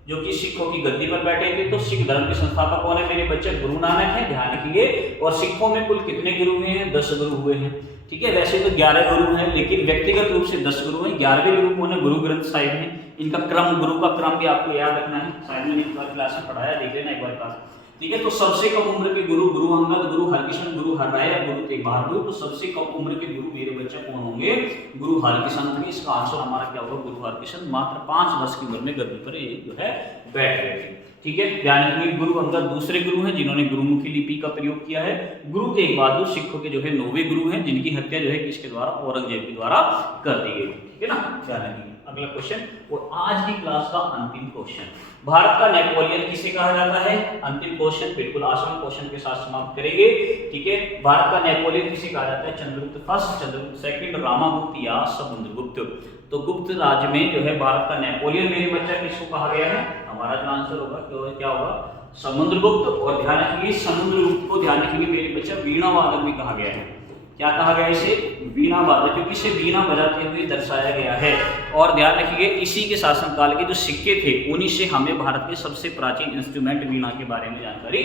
जो कि सिखों की गद्दी पर बैठे थे? तो सिख धर्म के संस्थापक कौन है मेरे बच्चे? गुरु नानक है, ध्यान रखिए। और सिखों में कुल कितने गुरु हुए हैं? 10 गुरु हुए हैं। ठीक है, वैसे तो 11 गुरु हैं, लेकिन व्यक्तिगत रूप से 10 गुरु हैं। 11वें गुरु कौन है? गुरु ग्रंथ साहिब है। इनका क्रम, गुरु का क्रम भी आपको याद रखना है, शायद मैंने एक बार क्लास में पढ़ाया, देख लेना एक बार क्लास। ठीक है, तो सबसे कम उम्र के गुरु गुरु अंगद, गुरु हरकिशन, गुरु हरराय या गुरु तेग बहादुर। तो सबसे कम उम्र के गुरु मेरे बच्चे कौन होंगे? गुरु हरकिशन होंगे। इसका आंसर हमारा क्या होगा? गुरु हरकिशन। मात्र 5 वर्ष की उम्र में गद्दी पर ये जो है बैठ गए थे। ठीक है, ध्यान रखिए। गुरु अंगद दूसरे गुरु हैं जिन्होंने गुरुमुखी लिपि का प्रयोग किया है। गुरु तेग बहादुर सिखों के जो है 9वें गुरु हैं, जिनकी हत्या जो है किसके द्वारा? औरंगजेब के द्वारा कर दी गई। ठीक है ना, ध्यान रखिए। अगला क्वेश्चन और आज की क्लास का अंतिम क्वेश्चन, भारत का नेपोलियन किसे कहा जाता है? अंतिम क्वेश्चन, बिल्कुल आसान क्वेश्चन के साथ समाप्त करेंगे। ठीक है, भारत का नेपोलियन किसे कहा जाता है? चंद्रगुप्त फर्स्ट, चंद्रगुप्त सेकंड, रामागुप्त या समुद्रगुप्त। तो गुप्त राज्य में जो है भारत का नेपोलियन मेरे बच्चा किसको कहा गया है? हमारा जो आंसर होगा क्या होगा? समुद्रगुप्त। और ध्यान रखिए, समुद्रगुप्त को ध्यान रखिए मेरे बच्चा वीणा वादक भी कहा गया है। क्या कहा गया इसे? वीणा वादक, क्योंकि इसे वीणा बजाते हुए दर्शाया गया है। और ध्यान रखिए, इसी के शासनकाल के जो सिक्के थे उन्हीं से हमें भारत के सबसे प्राचीन इंस्ट्रूमेंट वीणा के बारे में जानकारी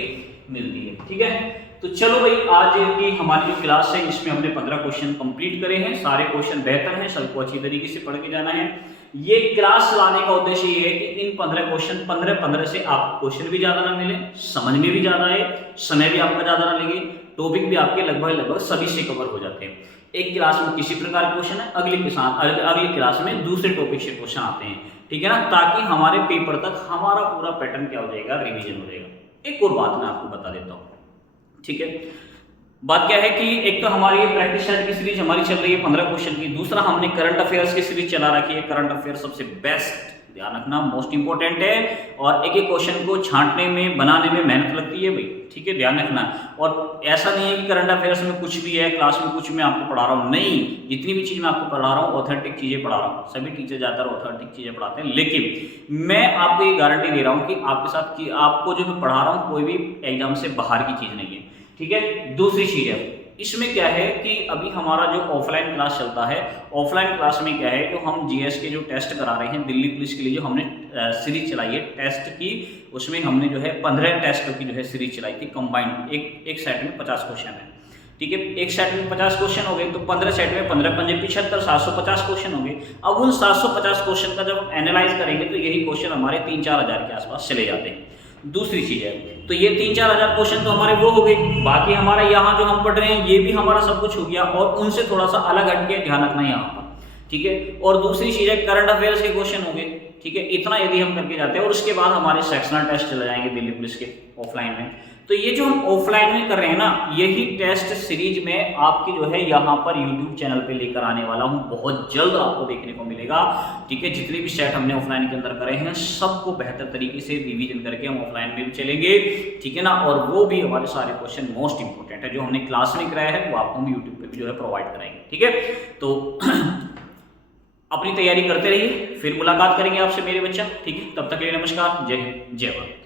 मिलती है। ठीक है, तो चलो भाई, आज की हमारी जो क्लास है इसमें हमने 15 क्वेश्चन कंप्लीट करे हैं। सारे क्वेश्चन बेहतर हैं, सबको अच्छी तरीके से पढ़ के जाना है। ये क्लास लाने का उद्देश्य ये है कि इन 15 क्वेश्चन 15 से आपको क्वेश्चन भी ज्यादा ना मिले, समझ में भी ज्यादा आए, समय भी आपका ज्यादा ना लगे, टॉपिक भी आपके लगभग सभी से कवर हो जाते हैं। एक क्लास में किसी प्रकार के क्वेश्चन है, अगली क्लास में दूसरे टॉपिक से क्वेश्चन आते हैं। ठीक है ना, ताकि हमारे पेपर तक हमारा पूरा पैटर्न क्या हो जाएगा? रिवीजन हो जाएगा। एक और बात मैं आपको बता देता हूँ। ठीक है, बात क्या है कि एक तो हमारी ये प्रैक्टिस सेट की सीरीज हमारी चल रही है 15 क्वेश्चन की। दूसरा, हमने करंट अफेयर्स की सीरीज चला रखी है। करंट अफेयर सबसे बेस्ट, ध्यान रखना, मोस्ट इंपोर्टेंट है। और एक एक क्वेश्चन को छांटने में, बनाने में मेहनत लगती है भाई। ठीक है, ध्यान रखना। और ऐसा नहीं है कि करंट अफेयर्स में कुछ भी है, क्लास में कुछ मैं आपको पढ़ा रहा हूँ, नहीं। जितनी भी चीज़ मैं आपको पढ़ा रहा हूँ ऑथेंटिक चीज़ें पढ़ा रहा हूँ। सभी टीचर ज़्यादातर ऑथेंटिक चीज़ें पढ़ाते हैं, लेकिन मैं आपको ये गारंटी दे रहा हूँ कि आपके साथ कि आपको जो मैं पढ़ा रहा हूँ कोई भी एग्जाम से बाहर की चीज़ नहीं है। ठीक है, दूसरी चीज़ है इसमें क्या है कि अभी हमारा जो ऑफलाइन क्लास चलता है, ऑफलाइन क्लास में क्या है कि हम जीएस के जो टेस्ट करा रहे हैं दिल्ली पुलिस के लिए, जो हमने सीरीज चलाई है टेस्ट की, उसमें हमने जो है 15 टेस्ट की जो है सीरीज चलाई थी कंबाइंड। एक सेट में 50 क्वेश्चन है। ठीक है, एक सेट में 50 क्वेश्चन हो गए, तो 15 सेट में 15 पंजे 75, 750 क्वेश्चन हो गए। अब उन 750 क्वेश्चन का जब हम एनालाइज करेंगे तो यही क्वेश्चन हमारे 3-4 हज़ार के आसपास चले जाते हैं। दूसरी चीज है, तो ये 3-4 हज़ार क्वेश्चन तो हमारे वो हो गए। बाकी हमारा यहाँ जो हम पढ़ रहे हैं ये भी हमारा सब कुछ हो गया, और उनसे थोड़ा सा अलग हटके ध्यान रखना है यहाँ पर। ठीक है, और दूसरी चीज है करंट अफेयर्स के क्वेश्चन हो गए। ठीक है, इतना यदि हम करके जाते हैं, और उसके बाद हमारे सेक्शनल टेस्ट चले जाएंगे दिल्ली पुलिस के ऑफलाइन में। तो ये जो हम ऑफलाइन में कर रहे हैं ना, यही टेस्ट सीरीज में आपकी जो है यहाँ पर यूट्यूब चैनल पे लेकर आने वाला हूँ, बहुत जल्द आपको देखने को मिलेगा। ठीक है, जितने भी सेट हमने ऑफलाइन के अंदर करे हैं सबको बेहतर तरीके से रिवीजन करके हम ऑफलाइन में भी चलेंगे। ठीक है ना, और वो भी हमारे सारे क्वेश्चन मोस्ट इंपोर्टेंट है जो हमने क्लास में कराया है, वो आपको हम यूट्यूब पे भी जो है प्रोवाइड कराएंगे। ठीक है, तो अपनी तैयारी करते रहिए, फिर मुलाकात करेंगे आपसे मेरे बच्चा। ठीक है, तब तक के लिए नमस्कार, जय हिंद, जय भारत।